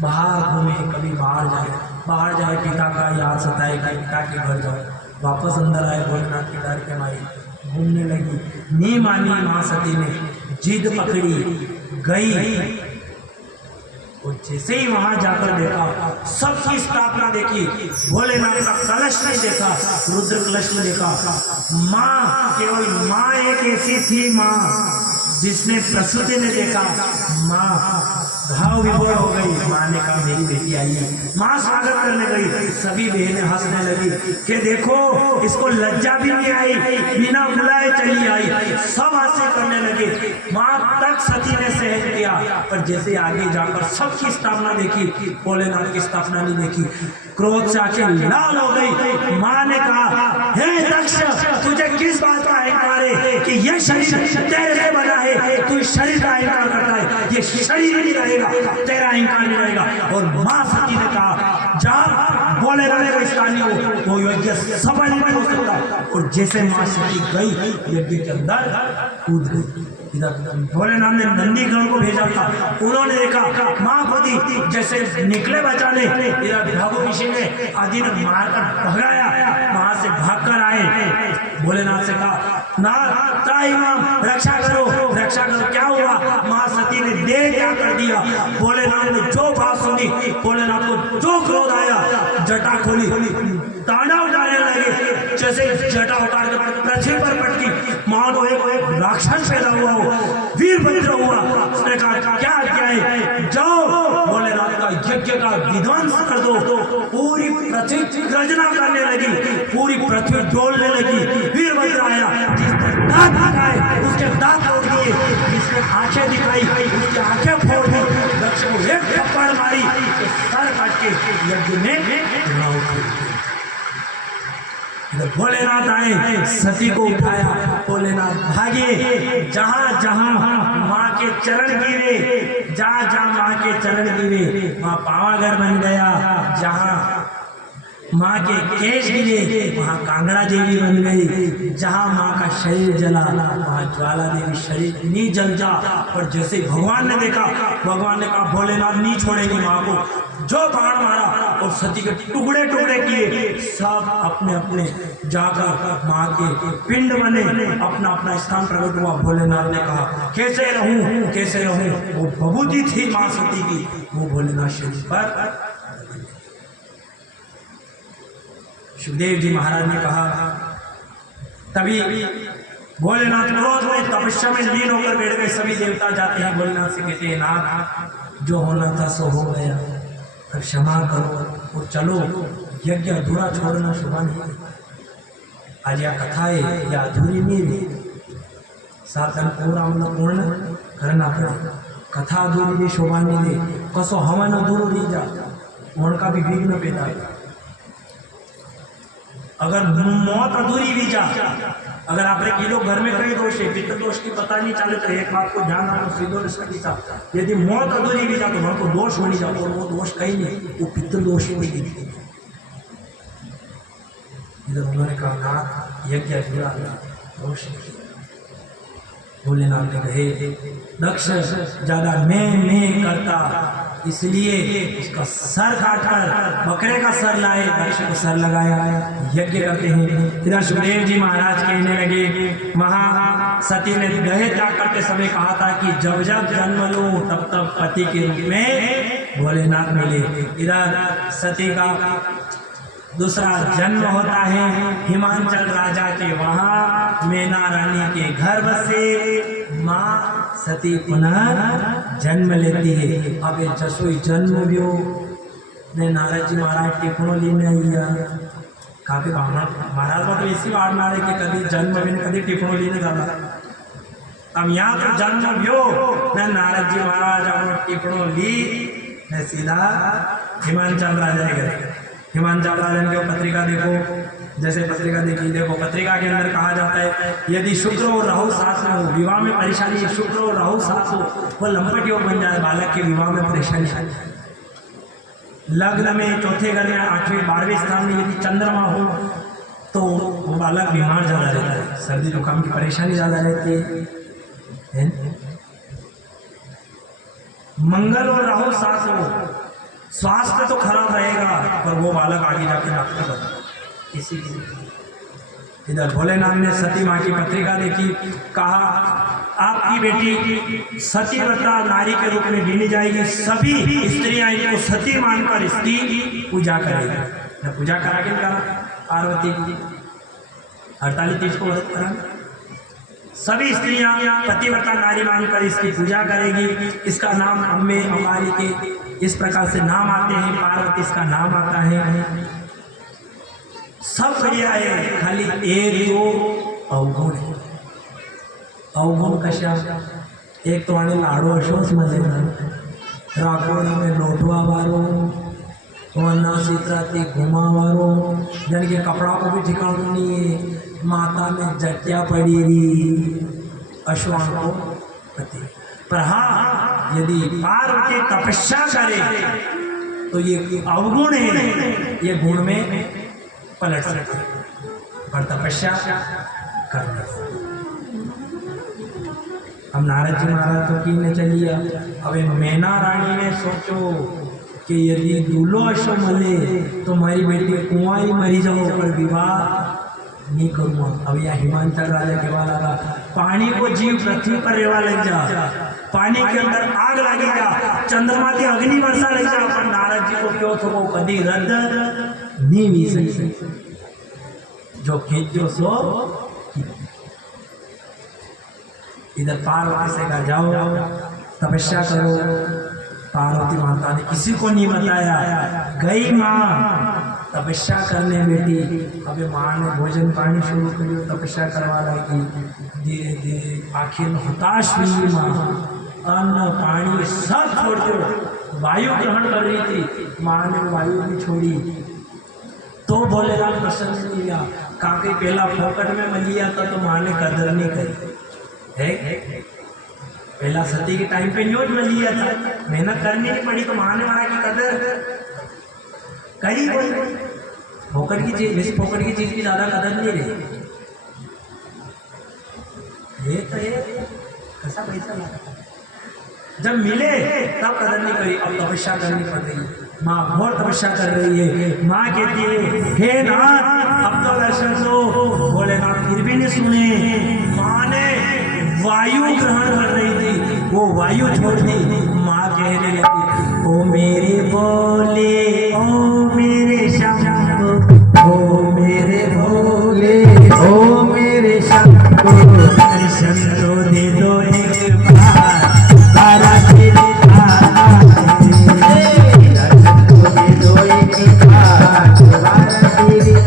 बाहर घूमे, कभी बाहर जाए, पिता का याद सताए, पिता के घर जाओ, वापस अंदर आए, भोलेनाथ के डर के मारी घूमने लगी। नहीं मानी माँ सती ने, जिद पकड़ी, गई। और जैसे ही वहां जाकर देखा, सबकी स्थापना देखी, भोलेनाथ का कलश नहीं देखा, रुद्र कलश नहीं देखा। माँ, केवल माँ एक ऐसी थी माँ जिसने प्रसूति ने देखा, माँ भाव विभोर हो गई। माँ ने कहा, मेरी बेटी आई है। माँ स्वागत करने गई, सभी बहनें हंसने लगी कि देखो, इसको लज्जा भी नहीं आई, बिना बुलाए चली आई। सब हंसी करने लगे। माँ तक सती ने सहन किया, पर जैसे आगे जाकर सबकी स्थापना देखी, भोलेनाथ की स्थापना नहीं देखी, क्रोध से आंखें लाल हो गई। माँ ने कहा, हे दक्ष, तुझे किस बात का अहंकार है कि यह शरीर तेरे से बना है, तू इस शरीर का अहंकार करता है? ये शरीर नहीं रहेगा, तेरा अहंकार नहीं रहेगा। और माँ सती ने कहा जहाँ बोले रहेगा इसका नहीं हो, वो यज्ञ सफल नहीं हो सकता। और जैसे माँ सती गई यज्ञ के अंदर कूद गई। इधर भोलेनाथ ने नंदी गण को भेजा था, उन्होंने देखा माँ खुदी जैसे निकले बचाने, इधर भगु ऋषि ने आदि ने मारकर भगाया, वहां से भागकर आए। भोलेनाथ से कहा नाथ त्राहिमाम रक्षा करो, रक्षा करो। क्या हुआ? माँ सती ने देह त्याग कर दिया। भोलेनाथ ने जो बात सुनी, भोलेनाथ को जो क्रोध आया, जटा खोली, तांडव उठाने लगे, जैसे जटा उतार कर पृथ्वी पर पटकी, मानो एक राक्षस पैदा हुआ हो, वीरभद्र हुआ। उसने कहा क्या है, जाओ भोलेनाथ का यज्ञ का विध्वंस कर दो। पूरी पृथ्वी गर्जना करने लगी, पूरी पृथ्वी डोलने लगी। वीरभद्र आया, जिसने दांत दिखाए उसके दांत तोड़ दिए, जिसने आंखें दिखाई उसकी आंखें फोड़ दी। दक्ष को एक थप्पड़ मारी, सर काट के यज्ञ में भोलेनाथ आए, सती को उठाया, भोलेनाथ भागे। जहां जहां माँ के चरण गिरे, जहां जहां माँ के चरण गिरे वहां पावागढ़ बन गया। जहां माँ के केश गिरे वहां कांगड़ा देवी बन गई। जहां माँ का शरीर जला वहां ज्वाला देवी शरीर नहीं जल जा। और जैसे भगवान ने देखा, भगवान ने कहा भोलेनाथ नहीं छोड़ेंगे माँ को। जो बाण मारा और सती के टुकड़े टुकड़े किए, सब अपने अपने जाकर माँ के पिंड बने, अपना अपना स्थान प्रकट हुआ। भोलेनाथ ने कहा कैसे रहूं, कैसे रहूं। वो भभूति थी माँ सती की, वो भोलेनाथ शरीर पर। सुखदेव जी महाराज ने कहा, तभी भोलेनाथ क्रोध में तपस्या में लीन होकर बैठ गए। सभी देवता जाते हैं भोलेनाथ से, कहते हैं नाथ जो होना था सो हो गया, अब क्षमा करो और चलो, यज्ञ अधूरा छोड़ना शोभा नहीं। आज यह कथा है यह अधूरी नहीं है, साधन पूर्ण करना पड़े। कथा अधूरी भी शोभा नहीं दे, कसो हवन अधूरो नहीं जा, उनका भी विघ्न पैदा है। अगर मौत अधूरी भी जा, अगर आप किलो घर में कई दोष है, पितृ दोष की पता नहीं चले तो एक बात को ध्यान रखो, सीधो इसका यदि मौत अधूरी भी जा तो वहां को दोष हो नहीं जाता, और वो दोष कहीं नहीं, वो पितृ दोष ही नहीं। इधर उन्होंने कहा नाथ यज्ञ अधूरा दोष। भोलेनाथ ने कहे दक्ष ज्यादा मैं करता, इसलिए उसका सर काटकर बकरे का सर लाए, दक्ष को सर लगाया, यज्ञ करते हैं। इधर सुखदेव जी महाराज कहने लगे, वहां सती ने दहे त्याग करते समय कहा था कि जब जब जन्म लो तब तब पति के रूप में भोलेनाथ मिले। इधर सती का दूसरा जन्म होता है हिमांचल राजा के, वहां मैना रानी के गर्भ से माँ सती पुनः जन्म लेती है। अब ये जसोई जन्म व्यो ने नारद जी महाराज टिप्पणों लेने काफी महाराज को तो इसी बात मारे कि कभी जन्म भी कभी टिप्पणों लेने जाना। अब यहाँ तो जन्म व्यो ने नारद जी महाराज अपने टिप्पणों ली ने सीधा हिमांचल राजा गए। हिमांचल राजन की पत्रिका देखो, जैसे पत्रिका देखी, देखो पत्रिका के अंदर कहा जाता है यदि शुक्र और राहु साथ में हो, विवाह में परेशानी, शुक्र और राहु साथ हो, वो लंपट योग बन जाए, बालक के विवाह में परेशानी आ जाए। लग्न में चौथे घर में 8वें 12वें स्थान में यदि चंद्रमा हो तो वो बालक बीमार ज्यादा रहता है, सर्दी जुकाम की परेशानी ज्यादा रहती है। मंगल और राहु साथ हो, स्वास्थ्य तो खराब रहेगा पर वो बालक आगे जाके डॉक्टर बना। इसी इधर भोलेनाथ ने सती माँ की पत्रिका देखी, कहा आपकी बेटी सतीव्रता नारी के रूप में गिनी जाएगी, सभी स्त्रियां इनको सती मानकर इसकी पूजा करेगी। पूजा करा के करा पार्वती की 48 तीज को व्रत करा, सभी स्त्रियां पतिव्रता नारी मानकर इसकी पूजा करेगी। इसका नाम अम्बे अम्बारी के इस प्रकार से नाम आते हैं, पार्वती इसका नाम आता है। सब बढ़िया है, खाली एक दो अवगुण है। अवगुण कशा, एक तो आने लाड़ो अशोस मजे राखोड़ी में लोटवा वारो, वरना सीतराती घुमा वारो, जन के कपड़ा को भी ठिकाना नहीं है, माता में जटिया पड़ी रही, अश्वान को पति। पर हाँ, यदि पार्वती तपस्या करे तो ये अवगुण है, ये गुण में पलट सकते, पर तपस्या करना। अब नारद जी महाराज तो की चलिए। अब मैना रानी ने सोचो कि यदि दूल्हो अशो मले तो मारी बेटी कुआं ही मरी जाओ, पर विवाह नहीं करूँगा। अब यह हिमांचल राजा कहवा लगा, पानी को जीव पृथ्वी पर रेवा लग जा, पानी के अंदर आग लगी जा, चंद्रमा की अग्नि वर्षा लग जा, पर नारद जी को क्यों थो कभी रद्द नहीं भी सकते। जो खींचो सो इधर पार्वती से कहा जाओ तपस्या करो। पार्वती माता ने किसी को नहीं बताया, गई माँ तपस्या करने बेटी। अबे माँ ने भोजन पानी शुरू करी, तपस्या करवा लगी। धीरे धीरे आखिर हताश हुई माँ, अन्न पानी सब छोड़ दो। वायु ग्रहण कर रही थी, माँ ने वायु भी छोड़ी तो भोलेनाथ प्रसन्न नहीं हुआ। काफी पहला फोकट में मलिया था तो माँ ने कदर नहीं करी है। पहला सती के टाइम पे न्यूज में लिया था, मेहनत करनी नहीं पड़ी तो माने वाला की कदर करी। फोकट की चीज, इस फोकट की चीज की ज्यादा कदर नहीं रही। ये तो ये कैसा पैसा लगा, जब मिले तब कदर नहीं करी। अब तपस्या करनी पड़ रही है, माँ बहुत तपस्या कर रही है। माँ कहती है, हे नाथ अब तो दर्शन दो। भोलेनाथ फिर भी नहीं सुने। माँ ने वायु ग्रहण कर रही थी, वो वायु छोड़ दी। माँ कहने लगी, ओ मेरे भोले, ओ मेरे शंभो, ओ मेरे भोले, ओ मेरे शंभो, दर्शन तो दे दो एक बार, तारा तेरे दर्शन तो दे दो एक बार, तारा तेरे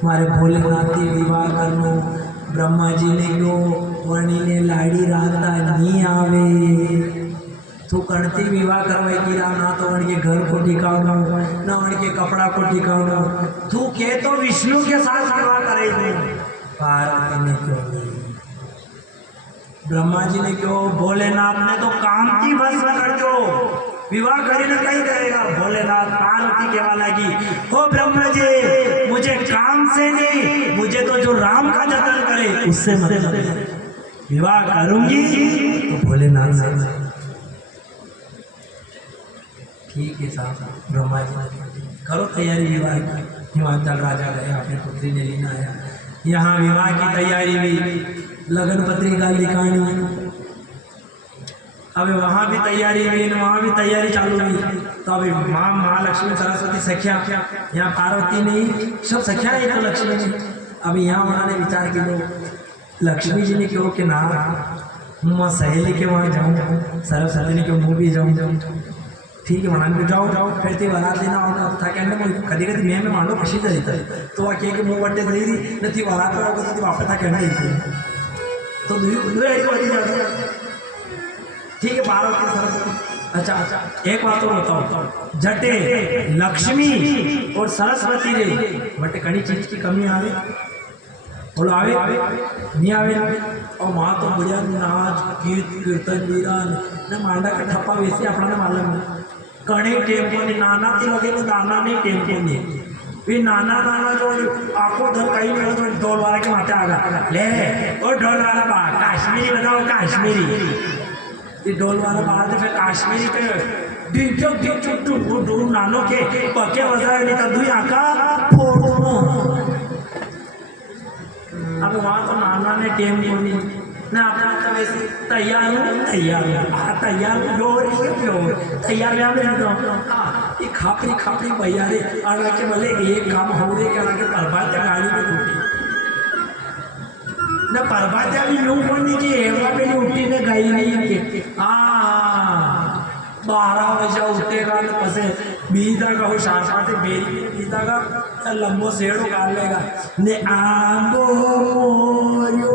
मारे भोलेनाथ के विवाह करनो। ब्रह्मा जी ने क्यों वर्णी ने लाड़ी राता नहीं आवे, तू करती विवाह करवाई गिरा ना तो उनके घर को ठिकाना ना उनके कपड़ा को ठिकाना, तू के तो विष्णु के साथ विवाह करेगी। पार्वती ने क्यों नहीं, ब्रह्मा जी ने क्यों, भोलेनाथ ने तो काम की भस्म कर दो। विवाह કરીને कहीं करेगा भोलेनाथ पार्वती कहवा लगी हो ब्रह्मा जी मुझे काम से नहीं मुझे तो जो राम का जतन करे उससे मतलब है विवाह करूंगी तो भोलेनाथ से ठीक है साहब ब्रह्मा जी करो तैयारी विवाह की हिमाचल राजा गए अपने पुत्री ने लेना आया यहाँ विवाह की तैयारी हुई लगन पत्रिका लिखानी अब वहाँ भी तैयारी हुई वहाँ भी तैयारी चालू हुई तो अभी माँ महालक्ष्मी सरस्वती सख्या यहाँ पार्वती नहीं सब सख्या है तो लक्ष्मी नहीं अभी यहाँ उन्होंने विचार की लो लक्ष्मी जी ने क्यों कि ना मैं सहेली के वहाँ जाऊँ सरस्वती ने क्यों मुँह भी जाऊँ ठीक है म्हणाल जाओ फिर ते वरात देना और था क्या कधी कधी मैं मांडो कशी जायचं तो वाक्य की मुँह वाटते जाईल न ती वरात राहू ती वापस था कहना तो ठीक है पार्वती सरस्वती अच्छा एक बात और बताओ जटे लक्ष्मी और सरस्वती रे बटे कड़ी चीज की कमी आवे बोलो आवे नहीं आवे और माँ तो बढ़िया नाच गीत कीर्तन वीरान न मांडा का ठप्पा वैसे अपना मालूम है कणे टेम्पो ने नाना के लगे तो नाना नहीं टेम्पो ने वे नाना जो आंखों धर कहीं नहीं तो ढोल वाला के माथे आगा ले और ढोल वाला बा काश्मीरी बताओ काश्मीरी ये ढोल वाला बात फिर काश्मीरी पे डू नानो के पके बजाए नहीं तो दुई आका फोड़ो अब वहाँ तो नाना ने टेम बोली मैं अपना वैसे तैयार हूँ तैयार तैयार ये खापरी भैया रे आड़ा के बोले एक काम हो रहे के आगे परबाद गाड़ी में टूटी न परबाद्या भी यूं कोनी की एवढा पेली उठीने गई नहीं के 12 बजे उठेगा तो पसे बीजा का हो शार्पा से बेरी बीजा का लंबो सेड़ो काट लेगा ने आंबो मोयो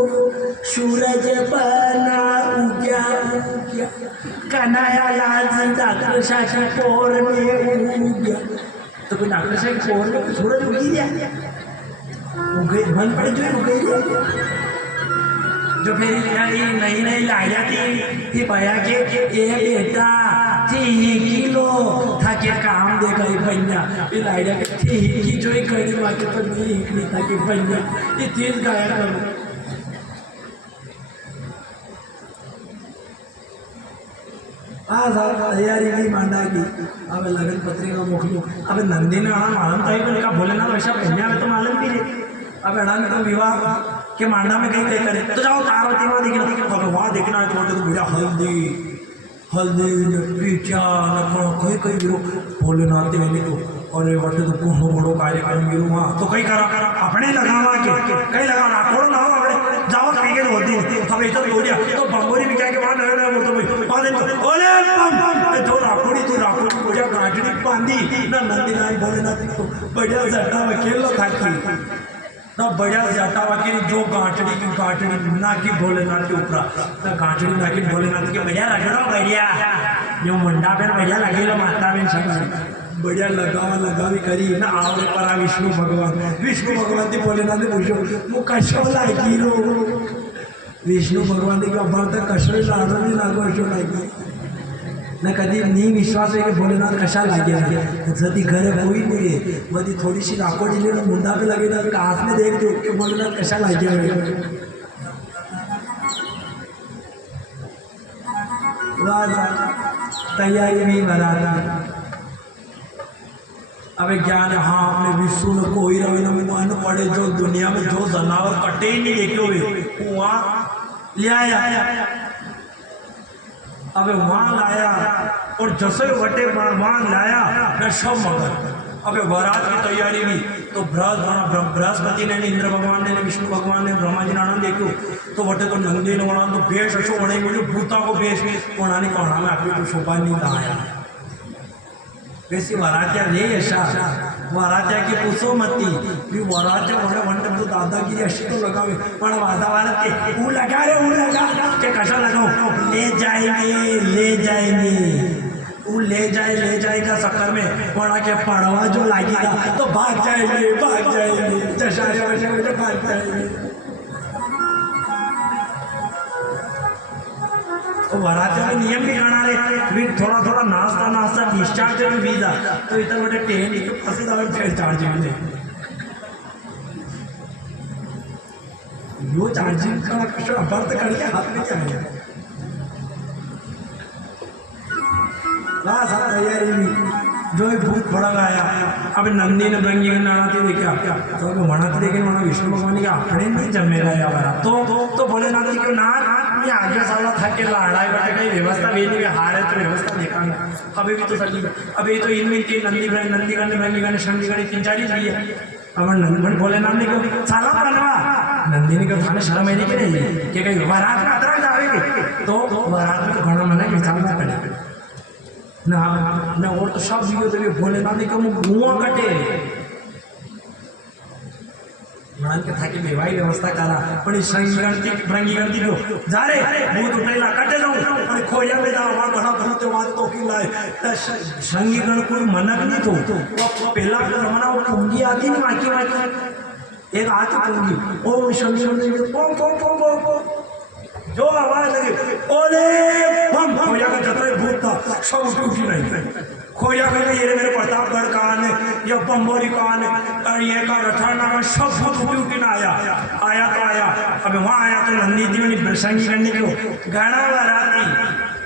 सूरज बना उग्या कनाया लाल डॉक्टर शाखी पोर में उग्या तो कोई डॉक्टर शाखी पोर में सूरज उगी गया उगे मन पड़ जो उगे जो फिर नई लाया थी भैया के ये बेटा 3 किलो था के काम दे गई भैया ये लाया के 3 की जो एक गई माके तो नहीं इकनी था कि भैया ये 30 गाया करो तैयारी नहीं मांडा की अब लगन पत्रिका मोकलो अब नंदी ने मालूम था ही का भोलेनाथ वैसा भैया में तो मालूम भी नहीं अब अड़ा में तो विवाह के मांडा में कहीं करे तो जाओ पार्वती वहाँ देखना वहाँ देखना है तो बढ़िया हल्दी पीछा कहीं गिरो भोलेनाथ वाले को और वटे तो कोनो बड़ो कार्यक्रम गिरो वहाँ तो कहीं करा अपने लगावा के कहीं लगाना थोड़ा ना हो अपने जाओ कहीं के होती अब इतना बोलिया तो बंगोरी भी क्या के वहाँ नया बोलते बोले जो राखोड़ी तू राखोड़ी बढ़िया गांठड़ी बांधी ना नंदी नाई भोलेनाथ को बढ़िया जटा खेल था ना बढ़िया जटा वकील जो गांठड़ी ना की भोलेनाथ के ऊपर ना गांठड़ी ना की भोलेनाथ के बढ़िया रगड़ो बढ़िया जो मंडा पे बढ़िया लगेगा माता में सब बढ़िया लगा भी करी ना आवड़े पर विष्णु भगवान थी भोलेनाथ ने पूछो वो कशो लागी रो विष्णु भगवान की अब्बा तक कशो लाडो नहीं लागो अशो लागी न कधी नहीं विश्वास है कि भोलेनाथ कशा लागे जदी घरे कोई नहीं है बदी थोड़ी सी राकोड़ी ले मुंडा पे लगे ना हाथ में देख दो कि भोलेनाथ कशा लागे तैयारी नहीं बना अब ज्ञान हाँ अपने विष्णु ने कोई रविन पड़े जो दुनिया में जो जनावर कटे ही नहीं देखे हुए वहाँ ले आया अब वहाँ लाया और जैसे वटे वहाँ लाया न सब मगर अब बारात की तैयारी हुई तो बृहस्पति ने इंद्र भगवान ने विष्णु भगवान ने ब्रह्मा जी ने आनंद देखो तो वटे तो नंदी ने वहाँ तो बेश अच्छो वणे मुझे भूता को बेश उन्होंने कहना में आपकी तो शोभा नहीं कहा वैसी वरात्या रे यशा वरात्या की पूछो मती भी वरात्या वंटे तो दादागिरी अशी तो लगावे पण वातावरण के वो लगा के कशा लगाओ ले जाएंगे वो ले जाएगा चक्कर में वड़ा के पड़वा जो लागेगा तो भाग जाएंगे चशारे वैसे भाग जाएंगे तो वराच्या नियम भी गाना रे भी थोड़ा थोड़ा नाश्ता डिस्चार्ज भी वीजा तो इतना बड़े ट्रेन के फंसे जावे फिर चार्ज में यो चार्जिंग का कशा बर्थ करके हाथ में चाहिए ना सब तैयारी जो भूत बड़ा आया अब नंदी ने ब्रंगी नाती देखा तो मनाते देखे मना विष्णु भगवान के अपने नहीं जमेगा यार तो भोलेनाथ जी को ना ये आगे साला था के लड़ाई बैठे कहीं व्यवस्था भी नहीं हार है तो व्यवस्था देखा अभी भी तो सकी अभी तो इनमें तीन नंदी गण ब्रंगी गण शंदी गण 3-4 ही है अब नंदन भोलेनाथ ने को साला बनवा नंदिनी को थाने शर्म है नहीं कि कहीं बारात में अतरा जाएगी तो बारात में तो घना मना विचारना पड़ेगा ना ना और तो सब दियो तो भोलेनाथ का मुंह गुआ कटे मन के था कि बेवाई व्यवस्था करा पण संगी गणती ब्रंगी गणती को जा रे भूत उठेला कटे जाऊ और खोया में जा वहां घना भूत वाद तो की लाए संगी गण कोई मनक नहीं तो पहला जमाना वो कुंगी आती नहीं माकी एक आती कुंगी ओम संगी गण पो पो पो पो जो आवाज लगे ओले हम खोया का जतरे भूत था सब उठी नहीं खोया का ये मेरे प्रतापगढ़ कान या बम्बोरी कान और ये का रठाना का सब भूत उठी ना आया तो आया अब वहाँ आया तो नंदी जी ने प्रसंगी करने को गाना बराती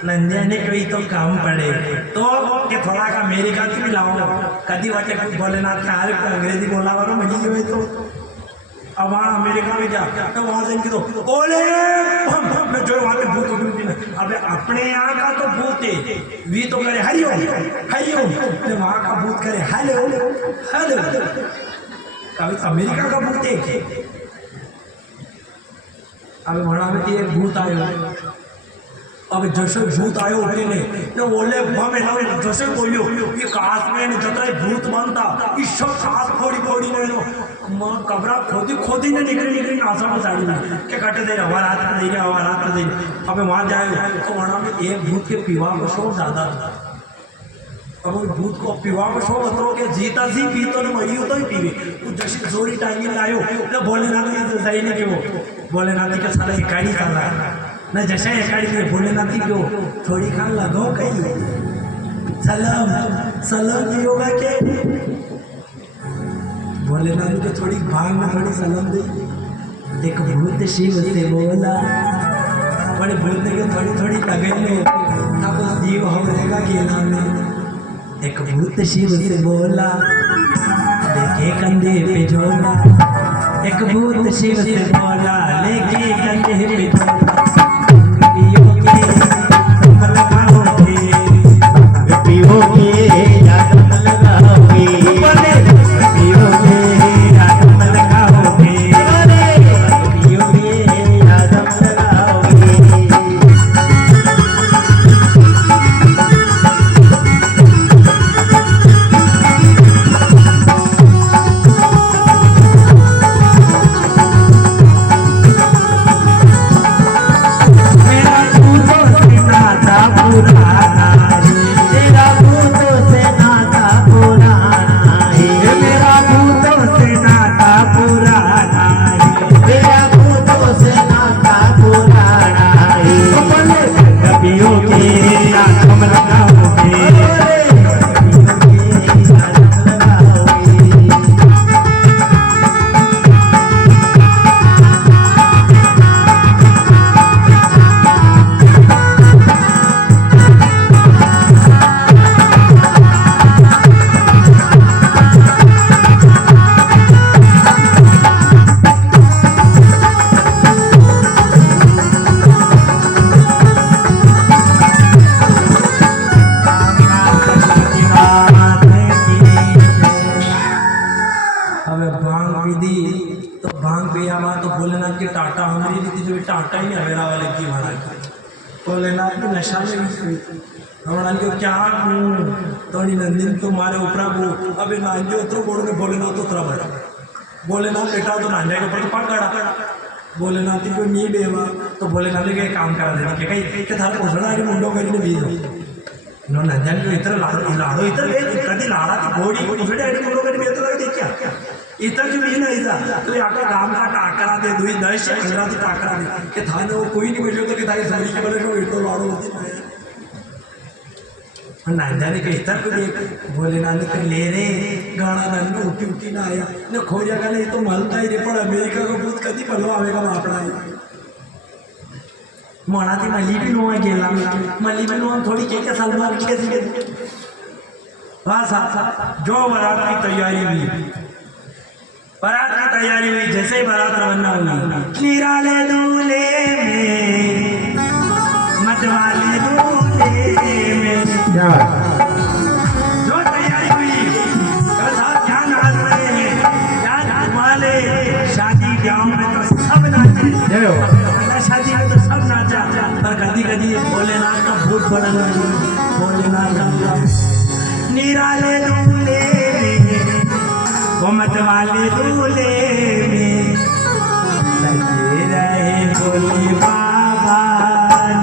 नंदिया ने कोई तो काम पड़े तो के थोड़ा का मेरी का भी लाओ कदी वाटे भोलेनाथ के हारे को अंग्रेजी बोला वाला मजी जो तो अब वहाँ अमेरिका में जा तो वहाँ से इनकी तो ओले मैं जो वहाँ पे भूत उठी ना अब अपने यहाँ का तो भूत है वी तो करे हरिओम हरिओम वहाँ का भूत करे हेलो हेलो कभी अमेरिका का भूत है अब वहाँ में एक भूत आयो अब जैसे भूत आयो उठे ने तो बोले हमें ना जैसे बोलियो ये काश में जतरे भूत बनता इस सब काश फोड़ी ने मां कबरा खोदी ने निकली नासा में साड़ी में के काटे दे हवा रात में दे अब वहां जाए तो वहां में एक भूत के पीवा को शोर ज्यादा अब वो भूत को पीवा को शोर मतलब के जीता जी पीतो ने मरी तो ही पीवे वो जैसे जोरी टांगी लायो तो भोलेनाथ जी सही नहीं कि वो भोलेनाथ के साला इकाई चल रहा है न जैसे एकाड़ी में भोलेनाथ जी को थोड़ी खान लगो कहीं सलाम सलाम नहीं होगा के भोलेनाथ जी को थोड़ी भाग में थोड़ी सलाम दे एक भूत शिव से बोला बड़े भूत के थोड़ी लगे लो तब जीव हमरेगा गेला में एक भूत शिव से बोला देखे कंधे पे झोला एक भूत शिव से बोला लेके कंधे पे झोला टाटा ही अवेरा वाले की महाराज भोलेनाथ की नशा में भी क्या तो नंदिन तो मारे ऊपरा को अबे नांजो तो बोल में भोलेनाथ उतरा बड़ा भोलेनाथ बेटा तो नांजा के ऊपर पकड़ा भोलेनाथ को नहीं बेवा तो भोलेनाथ के काम करा देना कि कहीं के थारे पोसड़ा अरे मुंडो करी बीज नो नंजन को इतर लाड़ो इतर कदी लाड़ा की घोड़ी घोड़ी अरे मुंडो करी बेतो लगे क्या इतर जो भी नहीं था तो यहाँ का काम का करा दे दुई दश अंगराधी टाकरा दे के थाने वो कोई नहीं मिलो तो कि थाई सरी के बने को इतो लाड़ो होती है ना जाने के इतर को देख बोले ना निकल ले रे गाना नन्नू उठी उठी ना आया ने खोजा का नहीं तो मलता ही रे पर अमेरिका को भूत कदी पलवा आवेगा मापड़ा है मोना थी मली भी नो है गेला मली भी नो थोड़ी के सलमान की कैसी बस जो बारात की तैयारी हुई बारात की तैयारी हुई जैसे ही बारात रवाना हुई निराले दूल्हे में मतवाले दूल्हे में जो तैयारी हुई साहब क्या नाच रहे हैं क्या नाच वाले शादी ब्याह में तो सब नाचे शादी में तो सब नाचा पर कभी कभी भोलेनाथ का भूत बना भोलेनाथ का निराले दूल्हे वो मतवाले दूल्हे में सजे रहे भोले बाबा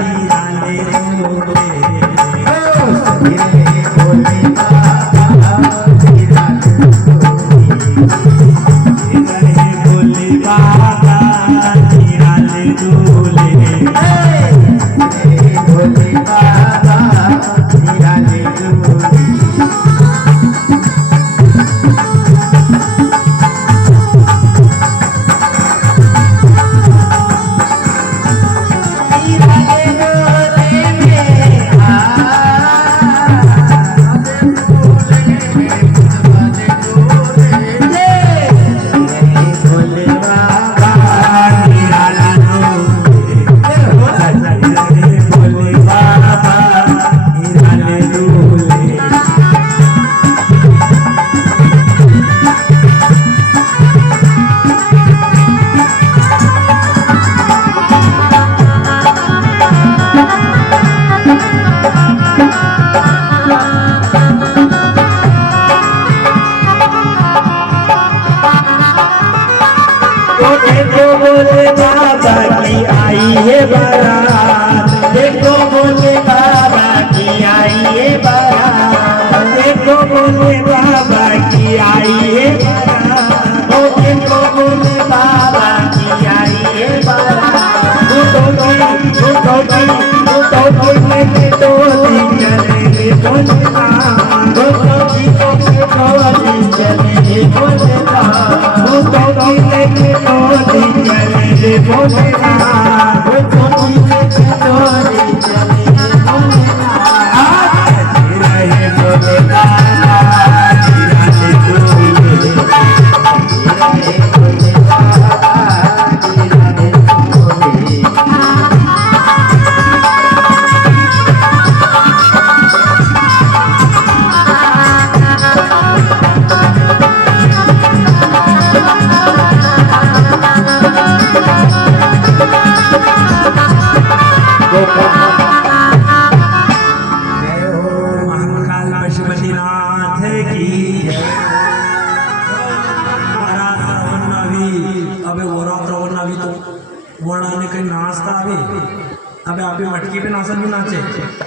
निराले दूल्हे सजे रहे भोले बाबा निराले भोले बाबा निराले दूल्हे भोले बाबा निराले दूल्हे भोले बाबा की आई है बारात देखो भोले बाबा की आई है बारात देखो भोले बाबा की आई है बारात देखो भोले बाबा की आई है बारात लेके डोली चलेंगे भोलेनाथ डोली चलेंगे भोलेनाथ लेके डोली चलेंगे भोलेनाथ डोली लेके डोली चलेंगे भोलेनाथ रहे भोलेनाथ निराले दूल्हे रहे भोलेनाथ निराले दूल्हे महाकाल पशुपतिनाथ की अबे वरात रवना भी तो वणा ने कहीं नाचता अबे अबे अबे मटकी पे नाचन भी नाचे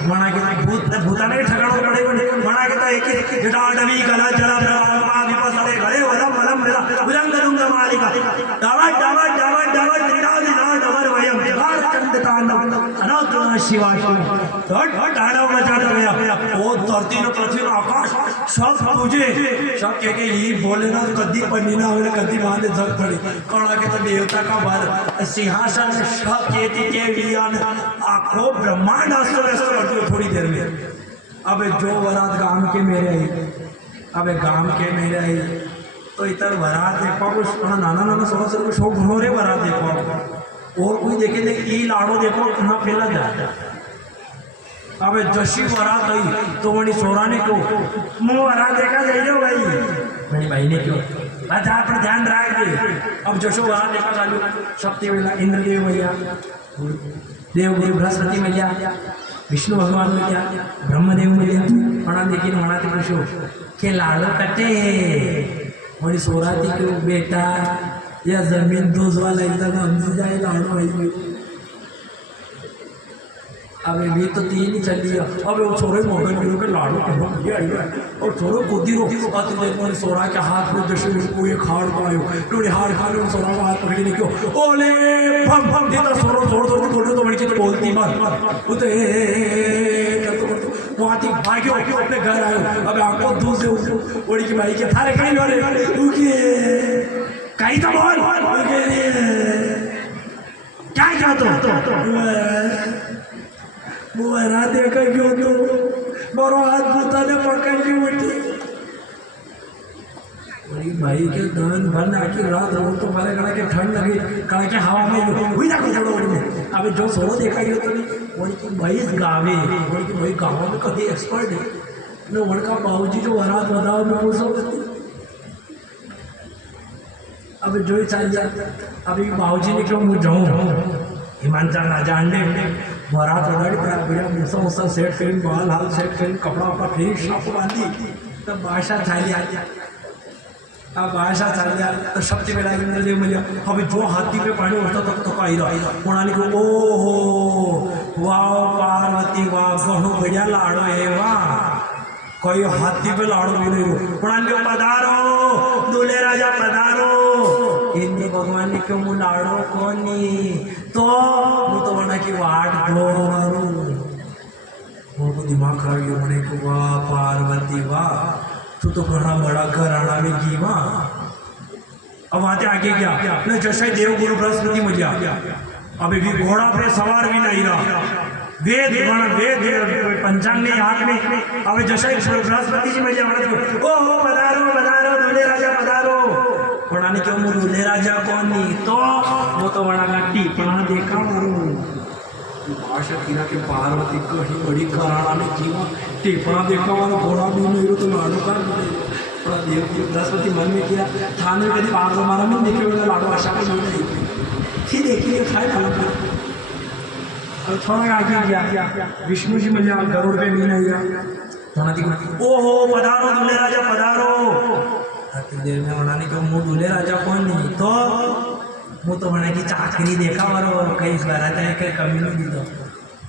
वणा के भूत भूताने के ठगाड़ो पड़े वणा के तो एक जटाडवी कला जला ब्रह्मा विपसरे गले वलम वलम मेरा भुजंग करूंगा मालिका डावा डावा डावा डावा निराल निराल डबर वयम देवार चंद तांडव अनंत शिवा धड़ तांडव मचाता गया वो धरती ने पृथ्वी ने आकाश सब तुझे सब के ये बोले ना कदी पन्नीना होले कदी माने जग पड़ी कणा के तो देवता का वर सिंहासन सब केती के वियान आखो ब्रह्मांड असर असर थोड़ी देर में अबे जो वरात गांव के मेरे आई अबे गांव के मेरे आई तो इतर वरात देखो कुछ नाना नाना सोच को शोक घोरे वरात देखो और कोई देखे देख ई लाड़ो देखो कहाँ फैला जाता अबे जशी वरात आई तो वही सोराने को मुँह वरात देखा ले जाओ भाई मेरी भाई ने क्यों अच्छा आप ध्यान रख दे अब जशो वरात देखा चालू शक्ति मिला इंद्रदेव भैया देवदेव बृहस्पति मैया विष्णु भगवान मैया ब्रह्मदेव मैया मना देखिए मना के पूछो के लाड़ो कटे वही सोराती के बेटा या जमीन दोज वाला एकदम हमसे जाए लाड़ो भाई अबे भी तो तीन ही चल लिया। अबे वो छोरे मोबाइल में के लाडू और छोरो कूदी रो अति देर में सोरा के हाथ में जैसे को एक हाड़ पायो टूड़ी हाड़ खा लो सोरा का हाथ पकड़ी क्यों ओले भम भम देता सोरो जोर जोर के बोल तो बड़ी चीज बोलती मत उते वहां थी भाग्यो अपने घर आयो। अबे आपको दूर से ओड़ी की भाई के थारे कहीं वाले रुके कहीं तो बोल क्या तो वो रात देखा क्यों तो मारो हाथ बूता ने पकड़ के उठी भाई के दन भन आखिर रात रो तो मारे कड़ा के ठंड लगी कड़ा के हवा में हुई ना कुछ में अबे जो सो देखा गया तो वही की भाई गावे वही की भाई गाँव में कभी एक्सपर्ट है न वड़का बाबूजी जो रात बताओ मैं वो सब अबे जो ही चल जा अभी बाबूजी ने क्यों मुझ जाऊँ ईमानदार ना जानने बारात लगाड़ी पड़ा बढ़िया मूसा मूसा सेट फिल्म बाल हाल सेट फिल्म कपड़ा वपड़ा फिर शाप बांधी तब बादशाह थाली आ गया। अब बादशाह थाली आ तो शक्ति में लागी मिल मिलिया अभी जो हाथी पे पानी उठता तब तो आई रहा पुरानी को ओ हो वाह पार्वती वाह बहु बढ़िया लाड़ो है वाह कोई हाथी पे लाड़ो भी नहीं हो पुरानी को पधारो दूल्हे राजा पधारो हिंदी भगवान ने क्यों मुँह लाड़ो कोनी तो वो तो बना की वाट दो उनको दिमाग खराब ये होने को वाह पार्वती वाह तू तो घना बड़ा घराना में की वाह। अब आते आगे क्या न जैसे देव गुरु बृहस्पति मजा अभी भी घोड़ा पे सवार भी नहीं रहा वेद वेद पंचांग ने हाथ में अभी जैसे बृहस्पति जी मजा ओ पधारो पधारो दूल्हे राजा पधारो पढ़ाने क्यों मुझे दूल्हे राजा कौन नहीं तो वो तो बड़ा गट्टी पढ़ा देखा मारो भाषा किरा के पार्वती को ही बड़ी कराना में जीवा टिपना देखा वाला घोड़ा भी नहीं तो लाडो का थोड़ा देव की बृहस्पति मन में किया थाने में कभी पार हमारा में देखे हुए लाडो आशा को नहीं थी देखिए खाए था और थोड़ा आगे गया विष्णु जी मिल जाए गरुड़ पे भी नहीं गया थोड़ा दिखा ओ हो पधारो दूल्हे राजा पधारो देर में बनाने को मुँह दूल्हे राजा कौन नहीं तो वो तो बना की चाकरी देखा और कहीं रहता है कहीं कमी नहीं दी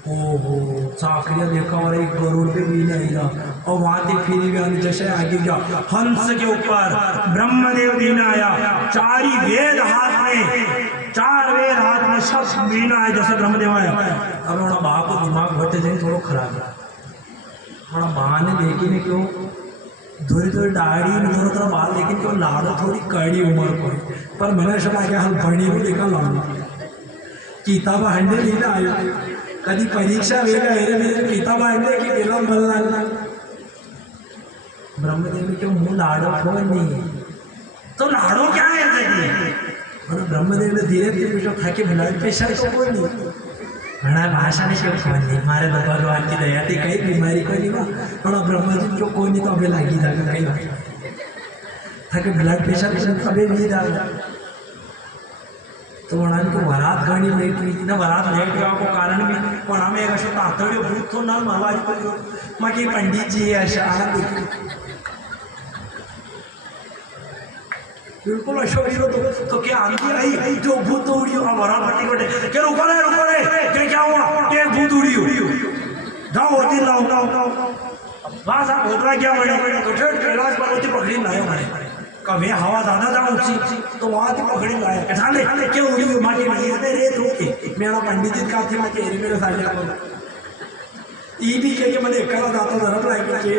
ओ हो चाकरियाँ देखा और एक गरुड़ पे भी नहीं रहा और वहाँ से फिर भी जैसे आगे गया हंस के ऊपर ब्रह्मदेव दिन आया चार वेद हाथ में सब मीना है जैसे ब्रह्मदेव आया। अब हमारा बाप को दिमाग भरते दिन थोड़ा खराब है हमारा माँ ने देखी ने क्यों थोड़ी थोड़ी दाढ़ी में थोड़ा थोड़ा बाल लेकिन क्यों लाड़ो थोड़ी कड़ी उम्र को पर मैंने शब्द आगे हल पढ़ी को देखा लाऊंगा किताब हंडे नहीं ना आयो कभी परीक्षा वेगा मेरे किताब हंडे की बेलम बल्ला ब्रह्मदेव में क्यों मुँह लाड़ो फोन नहीं तो लाड़ो क्या है और ब्रह्मदेव ने धीरे धीरे पूछो थाके ब्लड प्रेशर तो कोई नहीं घना भाषा में क्यों खोल नहीं मारे तो भगवान की दया थी कई बीमारी कोई नहीं थोड़ा ब्रह्मा जी क्यों कोई नहीं तो अभी लगी था कई थाके ब्लड प्रेशर अभी नहीं रहा तो वहाँ को वरात गाड़ी लेट हुई थी ना वरात लेट हुआ को कारण भी वहाँ में एक अशोक आतड़ियों भूत तो ना मरवाज को माँ की पंडित जी ऐसा बिल्कुल अशोक तो क्या आंधी आई जो भूत उड़ी हो हमारा भट्टी कोटे क्या रुको रे क्या हुआ क्या भूत उड़ी हो जाओ होती लाओ वहाँ साहब होता क्या बड़ी तो फिर कैलाश पार्वती पकड़ी लाए हमारे कभी हवा ज़्यादा था ऊँची तो वहाँ थी पकड़ी लाए ठाने क्या उड़ी हुई माँ के नहीं होते रेत होके मेरा पंडित जी का थी माँ के एरी मेरे साले को ई भी के मैंने कला जाता धरम लाए के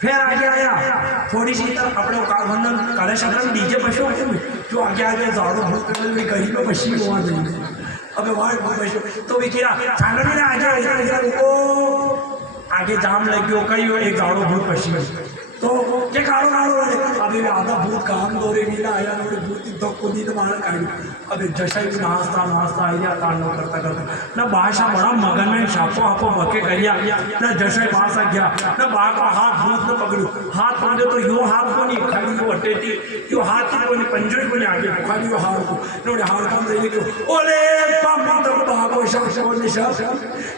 फिर आगे आया थोड़ी सी तरफ अपने कालबंधन काले शब्द डीजे पशु जो आगे आगे झाड़ू भूत करने गली में पशी हुआ जाएंगे अब वहाँ पशु तो भी किया खाना भी ना आगे आगे जाम लग गयो कई एक झाड़ू भूत पशी तो क्या कारो अभी आधा भूत काम दौरे भी ना आया भूत तो खुद ही तो मार काढ़ी अभी जैसा भी नाश्ता आइया तांडव करता न भाषा बड़ा मगन में छापो आपो बके करिया न जैसे पास आ गया न बा को हाथ भूत न पकड़ू हाथ पकड़ो तो यो हाथ को नहीं खाली को अटेटी यो हाथ को नहीं पंजर को नहीं आगे खाली यो हाथ को नोड़े हाथ काम दे के ओले पापा तो बागो शब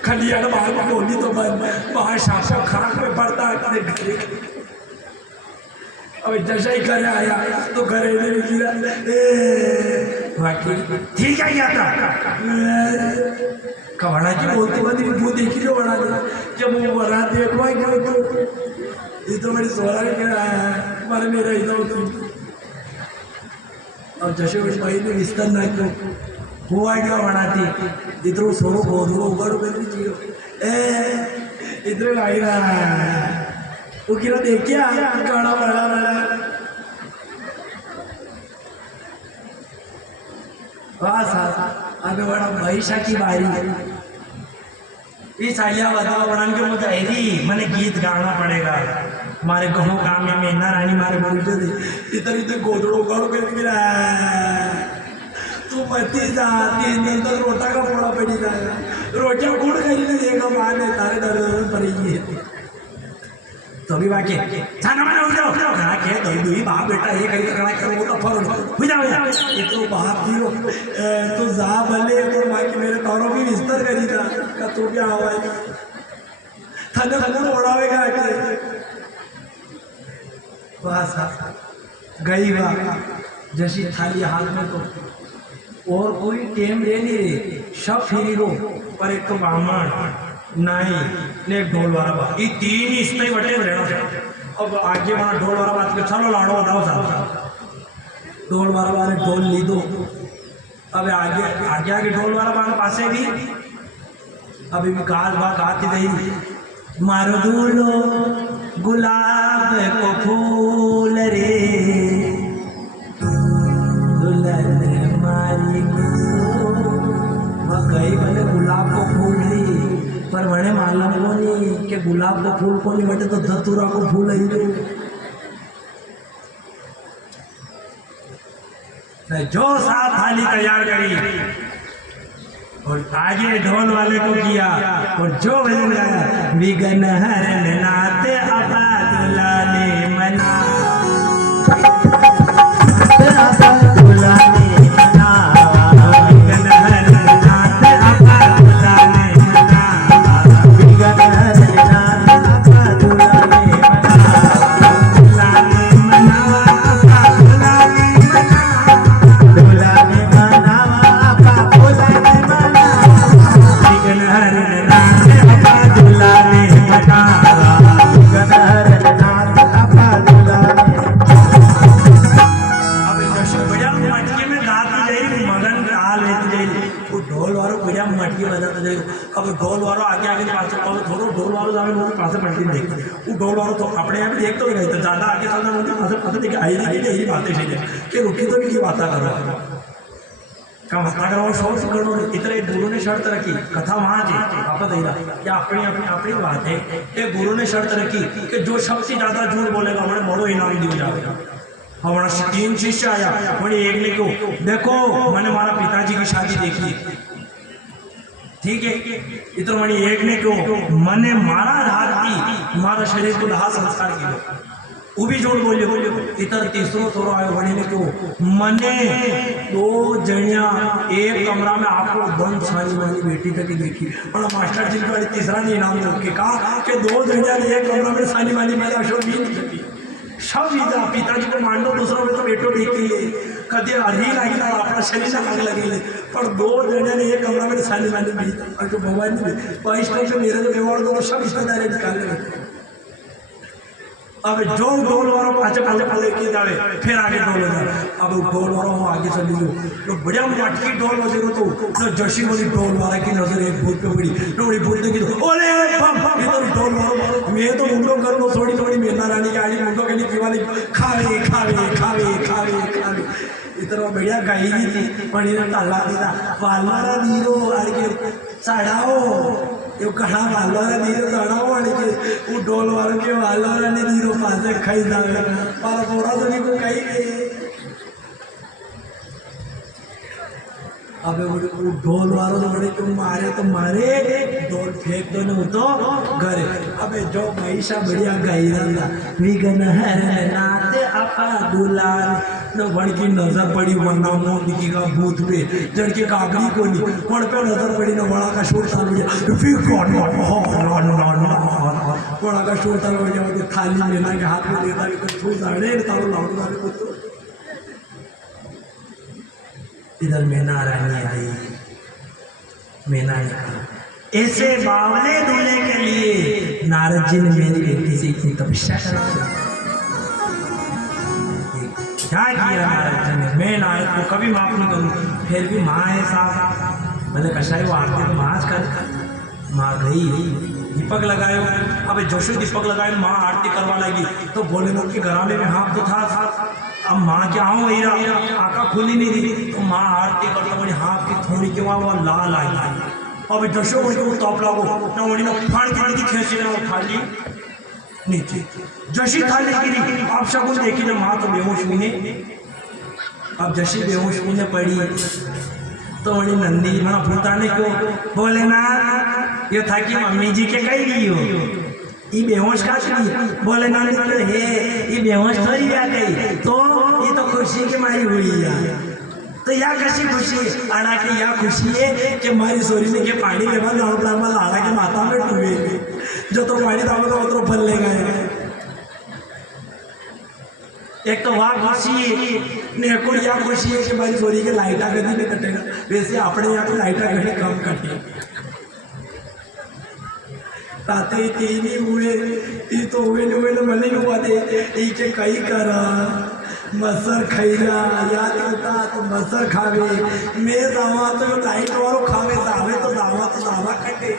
खलिया न बाहर को नहीं तो भाषा को खाक में पड़ता है अब जैसा ही करे आया तो घरे बाकी ठीक है क्या था कबाड़ा की बोलती बंदी वो देखी जो बना दे जब वो बना देखो क्या ये तो मेरी सोरा के मारे मेरा इधर होती और जैसे उस भाई ने विस्तार ना तो हुआ क्या बनाती इधर सोरो बोधो उगड़ कर भी जियो इधर आई रहा वो किरा देखिए गाना बड़ा बड़ा बस अबे बड़ा भैसा की बारी इस आलिया बताओ बड़न के मुझे ऐसी मैंने गीत गाना पड़ेगा मारे गहू काम में मेना रानी मारे बोलते थे इधर इधर गोदड़ो गड़ो कर गिरा तू पति जा 3 दिन तक रोटा का फोड़ा पड़ी जाएगा रोटियां गुड़ खरीद देगा मां ने तारे दर्द पड़ेगी तो भी बाकी जाना मैंने उठ जाओ कहा के दुई बाप बेटा ये कहीं करना करो वो तो फर हो जाओ ये तो बाप दियो तो जा भले तो बाकी मेरे तारों भी विस्तार करी था का तो क्या हवा है थने थने ओढ़ावेगा के बस गई बा जैसी थाली हाल में तो और कोई टेम ले नहीं रे सब फिरी रो पर एक तो ब्राह्मण नहीं ने ढोल वाला बात ये 3 ही इसमें बटे रहना अब आगे वहाँ ढोल वाला बात के चलो लाड़ो बताओ साहब ढोल वाला बारे ढोल ली दो अब आगे आगे आगे ढोल वाला बारे पासे भी अभी विकास बात आती रही मारो दूलो गुलाब को फूल रे दुल्हन मारी गई भले गुलाब को फूल ली पर मने मालूम को नहीं कि गुलाब को फूल को नहीं बटे तो धतूरा को फूल ही नहीं जो साथ थाली तैयार करी और आगे ढोल वाले को किया और जो भजन गाया विघन हरन नाते अपा दुलाने मना दुलाने मना विघन हरन नाते अपा दुलाने मना विघन हरन नाते अपा दुलाने मना दुलाने मना अपा दुलाने मना दुलाने मना अपा दुलाने मना विघन हरन नाते अपा दुलाने मना विघन हरन नाते अपा दुलाने मटकी में गाती जाए मगन ताल लेती जाए वो ढोल वालों बढ़िया मटकी बजाते जाए अब ढोल वालों आगे आगे पास थोड़ा ढोल वालों जावे मुझे पास मटकी देखते वो ढोल वालों तो अपने यहाँ भी देखते हो गए तो ज़्यादा आगे चलना मुझे पास पता देखिए आई नहीं यही बातें चाहिए कि रुकी तो भी की बात करो का बात करो शोर से करो इतने गुरु ने शर्त रखी कथा वहाँ जी आपा दे रहा या अपनी अपनी अपनी बात है एक गुरु ने शर्त रखी कि जो सबसे ज़्यादा झूठ बोलेगा हमारे बड़ो इनाम दिया जाएगा हमारा 3 शिष्य आया मैंने एक ने को देखो मैंने हमारा पिताजी की शादी देखी ठीक है इतना मैंने एक ने को मैंने मारा हाथ की हमारा शरीर को दाह संस्कार की वो भी जोड़ बोले इतर तीसरो थोड़ा आयो बने ने को मैंने 2 जनिया एक कमरा में आपको दम सानी वाली बेटी तक देखी और मास्टर जी को तीसरा ने इनाम दे के कहा कि 2 जनिया ने एक कमरा में सानी वाली मेरा अशोक भी सब ईजा पिताजी को मान लो दूसरा में तो बेटो देखी कदे अधी लगी ना अपना शरीर से आग लगे पर 2 जने ने एक कमरा में सानी मानी भी और जो भगवान ने बाईस टाइम से मेरे जो व्यवहार दो सब रिश्तेदारी निकाल ले अब जो ढोल वालों पाचे पाचे पले की जावे फिर आगे ढोल जाए अब ढोल वालों आगे चली लो तो बढ़िया मटकी ढोल बजे तो जशी वाली ढोल वाला की नजर एक भूत पे पड़ी थोड़ी भूत देखी तो ओले इधर ढोल वालों मैं तो मुंडो कर लो थोड़ी थोड़ी मेना रानी की आड़ी मुंडो के लिए वाली खावे खावे खावे खावे खावे इतना बढ़िया गाई थी पण ने ताला दिला वालवारा नीरो आगे चढ़ाओ यो कहा वालवारा नीरो चढ़ाओ आणि के वो ढोल वालों के वालवारा ने नीरो पासे खाई जावे पर बोरा तो नहीं को कहीं गई अबे वो ढोल वालों तो बड़े क्यों मारे ढोल फेंक दो न तो घरे अबे जो महिषा बढ़िया गाई रहा विघन हरन नाते अपा दुलार न बड़ की नजर पड़ी वरना मोदी की का भूत पे जड़ के कागड़ी को नहीं पड़ पे नजर पड़ी न बड़ा का शोर चालू है बड़ा का शोर चालू हो गया थाली लेना के हाथ में लेता कि कुछ छू जाने तारो लाउड वाले को तो इधर मैना रानी आई। मैना ने कहा ऐसे बावले दूल्हे के लिए नारद जी ने मेरी बेटी से इतनी तपस्या करी। क्या किया नारद जी ने? मैं नारद को कभी माफ नहीं करूँ, फिर भी माँ है साहब। मैंने कहा वो आरती तो माँ कर। माँ गई, दीपक लगायो। अब जोशो दीपक लगाए, माँ आरती करवा लगी तो भोलेनाथ के घराने में हाथ तो था। अब माँ क्या हूँ वही रहा, आँखा खुली नहीं थी तो माँ आरती करता बड़ी हाथ की थोड़ी के वहाँ वो लाल आई। अब जोशो बोल के वो तोप लागो ना वही ना फाड़ के खींची ना वो थाली नीचे। जशी थाली गिरी, आप शकुन देखी ना माँ तो बेहोश हुई ने। अब जशी बेहोश होने पड़ी तो बड़ी नंदी मना भूताने को बोले ना ये था कि मम्मी जी के कही गई हो, ये बेहोश का थी। बोले ना हे ये बेहोश थोड़ी आ गई, तो ये तो खुशी के मारी हुई है। तो या कशी खुशी आड़ा के या खुशी है कि हमारी सोरी ने के पानी के बाद आड़ा के माथा में डूबे जो तो पानी दाव तो उतरो फल ले गए। एक तो वहाँ खुशी है ने को या खुशी है कि हमारी सोरी के लाइटा गति में कटेगा, वैसे अपने यहाँ की लाइटा गति कम कटे। ताते तीन ही हुए, ये तो हुए न मने हुआ दे के कई करा मसर खैरा याद होता तो मसर खावे। मैं दावा तो लाइट वालों खावे दावे तो दावा कटे।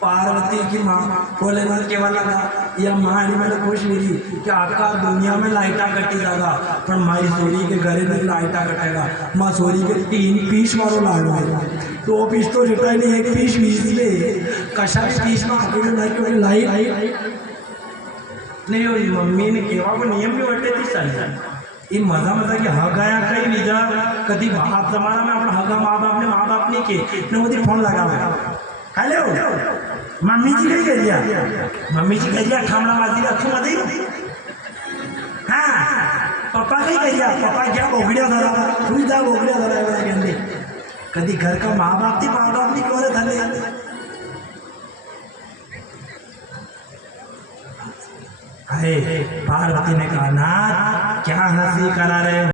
पार्वती की माँ भोलेनाथ के वाला था या माँ मैंने खुश हुई कि आपका दुनिया में लाइटा कटी जाएगा पर माई सोरी के घरे में लाइटा कटेगा। माँ सोरी के 3 पीस मारो लाडो है, 2 पीस तो जुटा नहीं, 1 पीस 20 में कशा 30 में क्योंकि लाइट नहीं हुई। मम्मी ने केवा को नियम भी वटे थी सारी ये मजा कि हक आया कहीं बीजा कभी बाप जमाना में अपना हका माँ बाप नहीं के न मुझे फोन लगा हुआ हेलो मम्मी जी कही करिया, मम्मी जी कहिया खामला माजी रखू मत। हाँ पापा कही करिया, पापा क्या बोगड़िया धरा तू जा बोगड़िया धरा कहते कभी घर का माँ बाप नहीं क्यों धने। पार्वती ने कहा नाथ क्या हंसी करा रहे हो।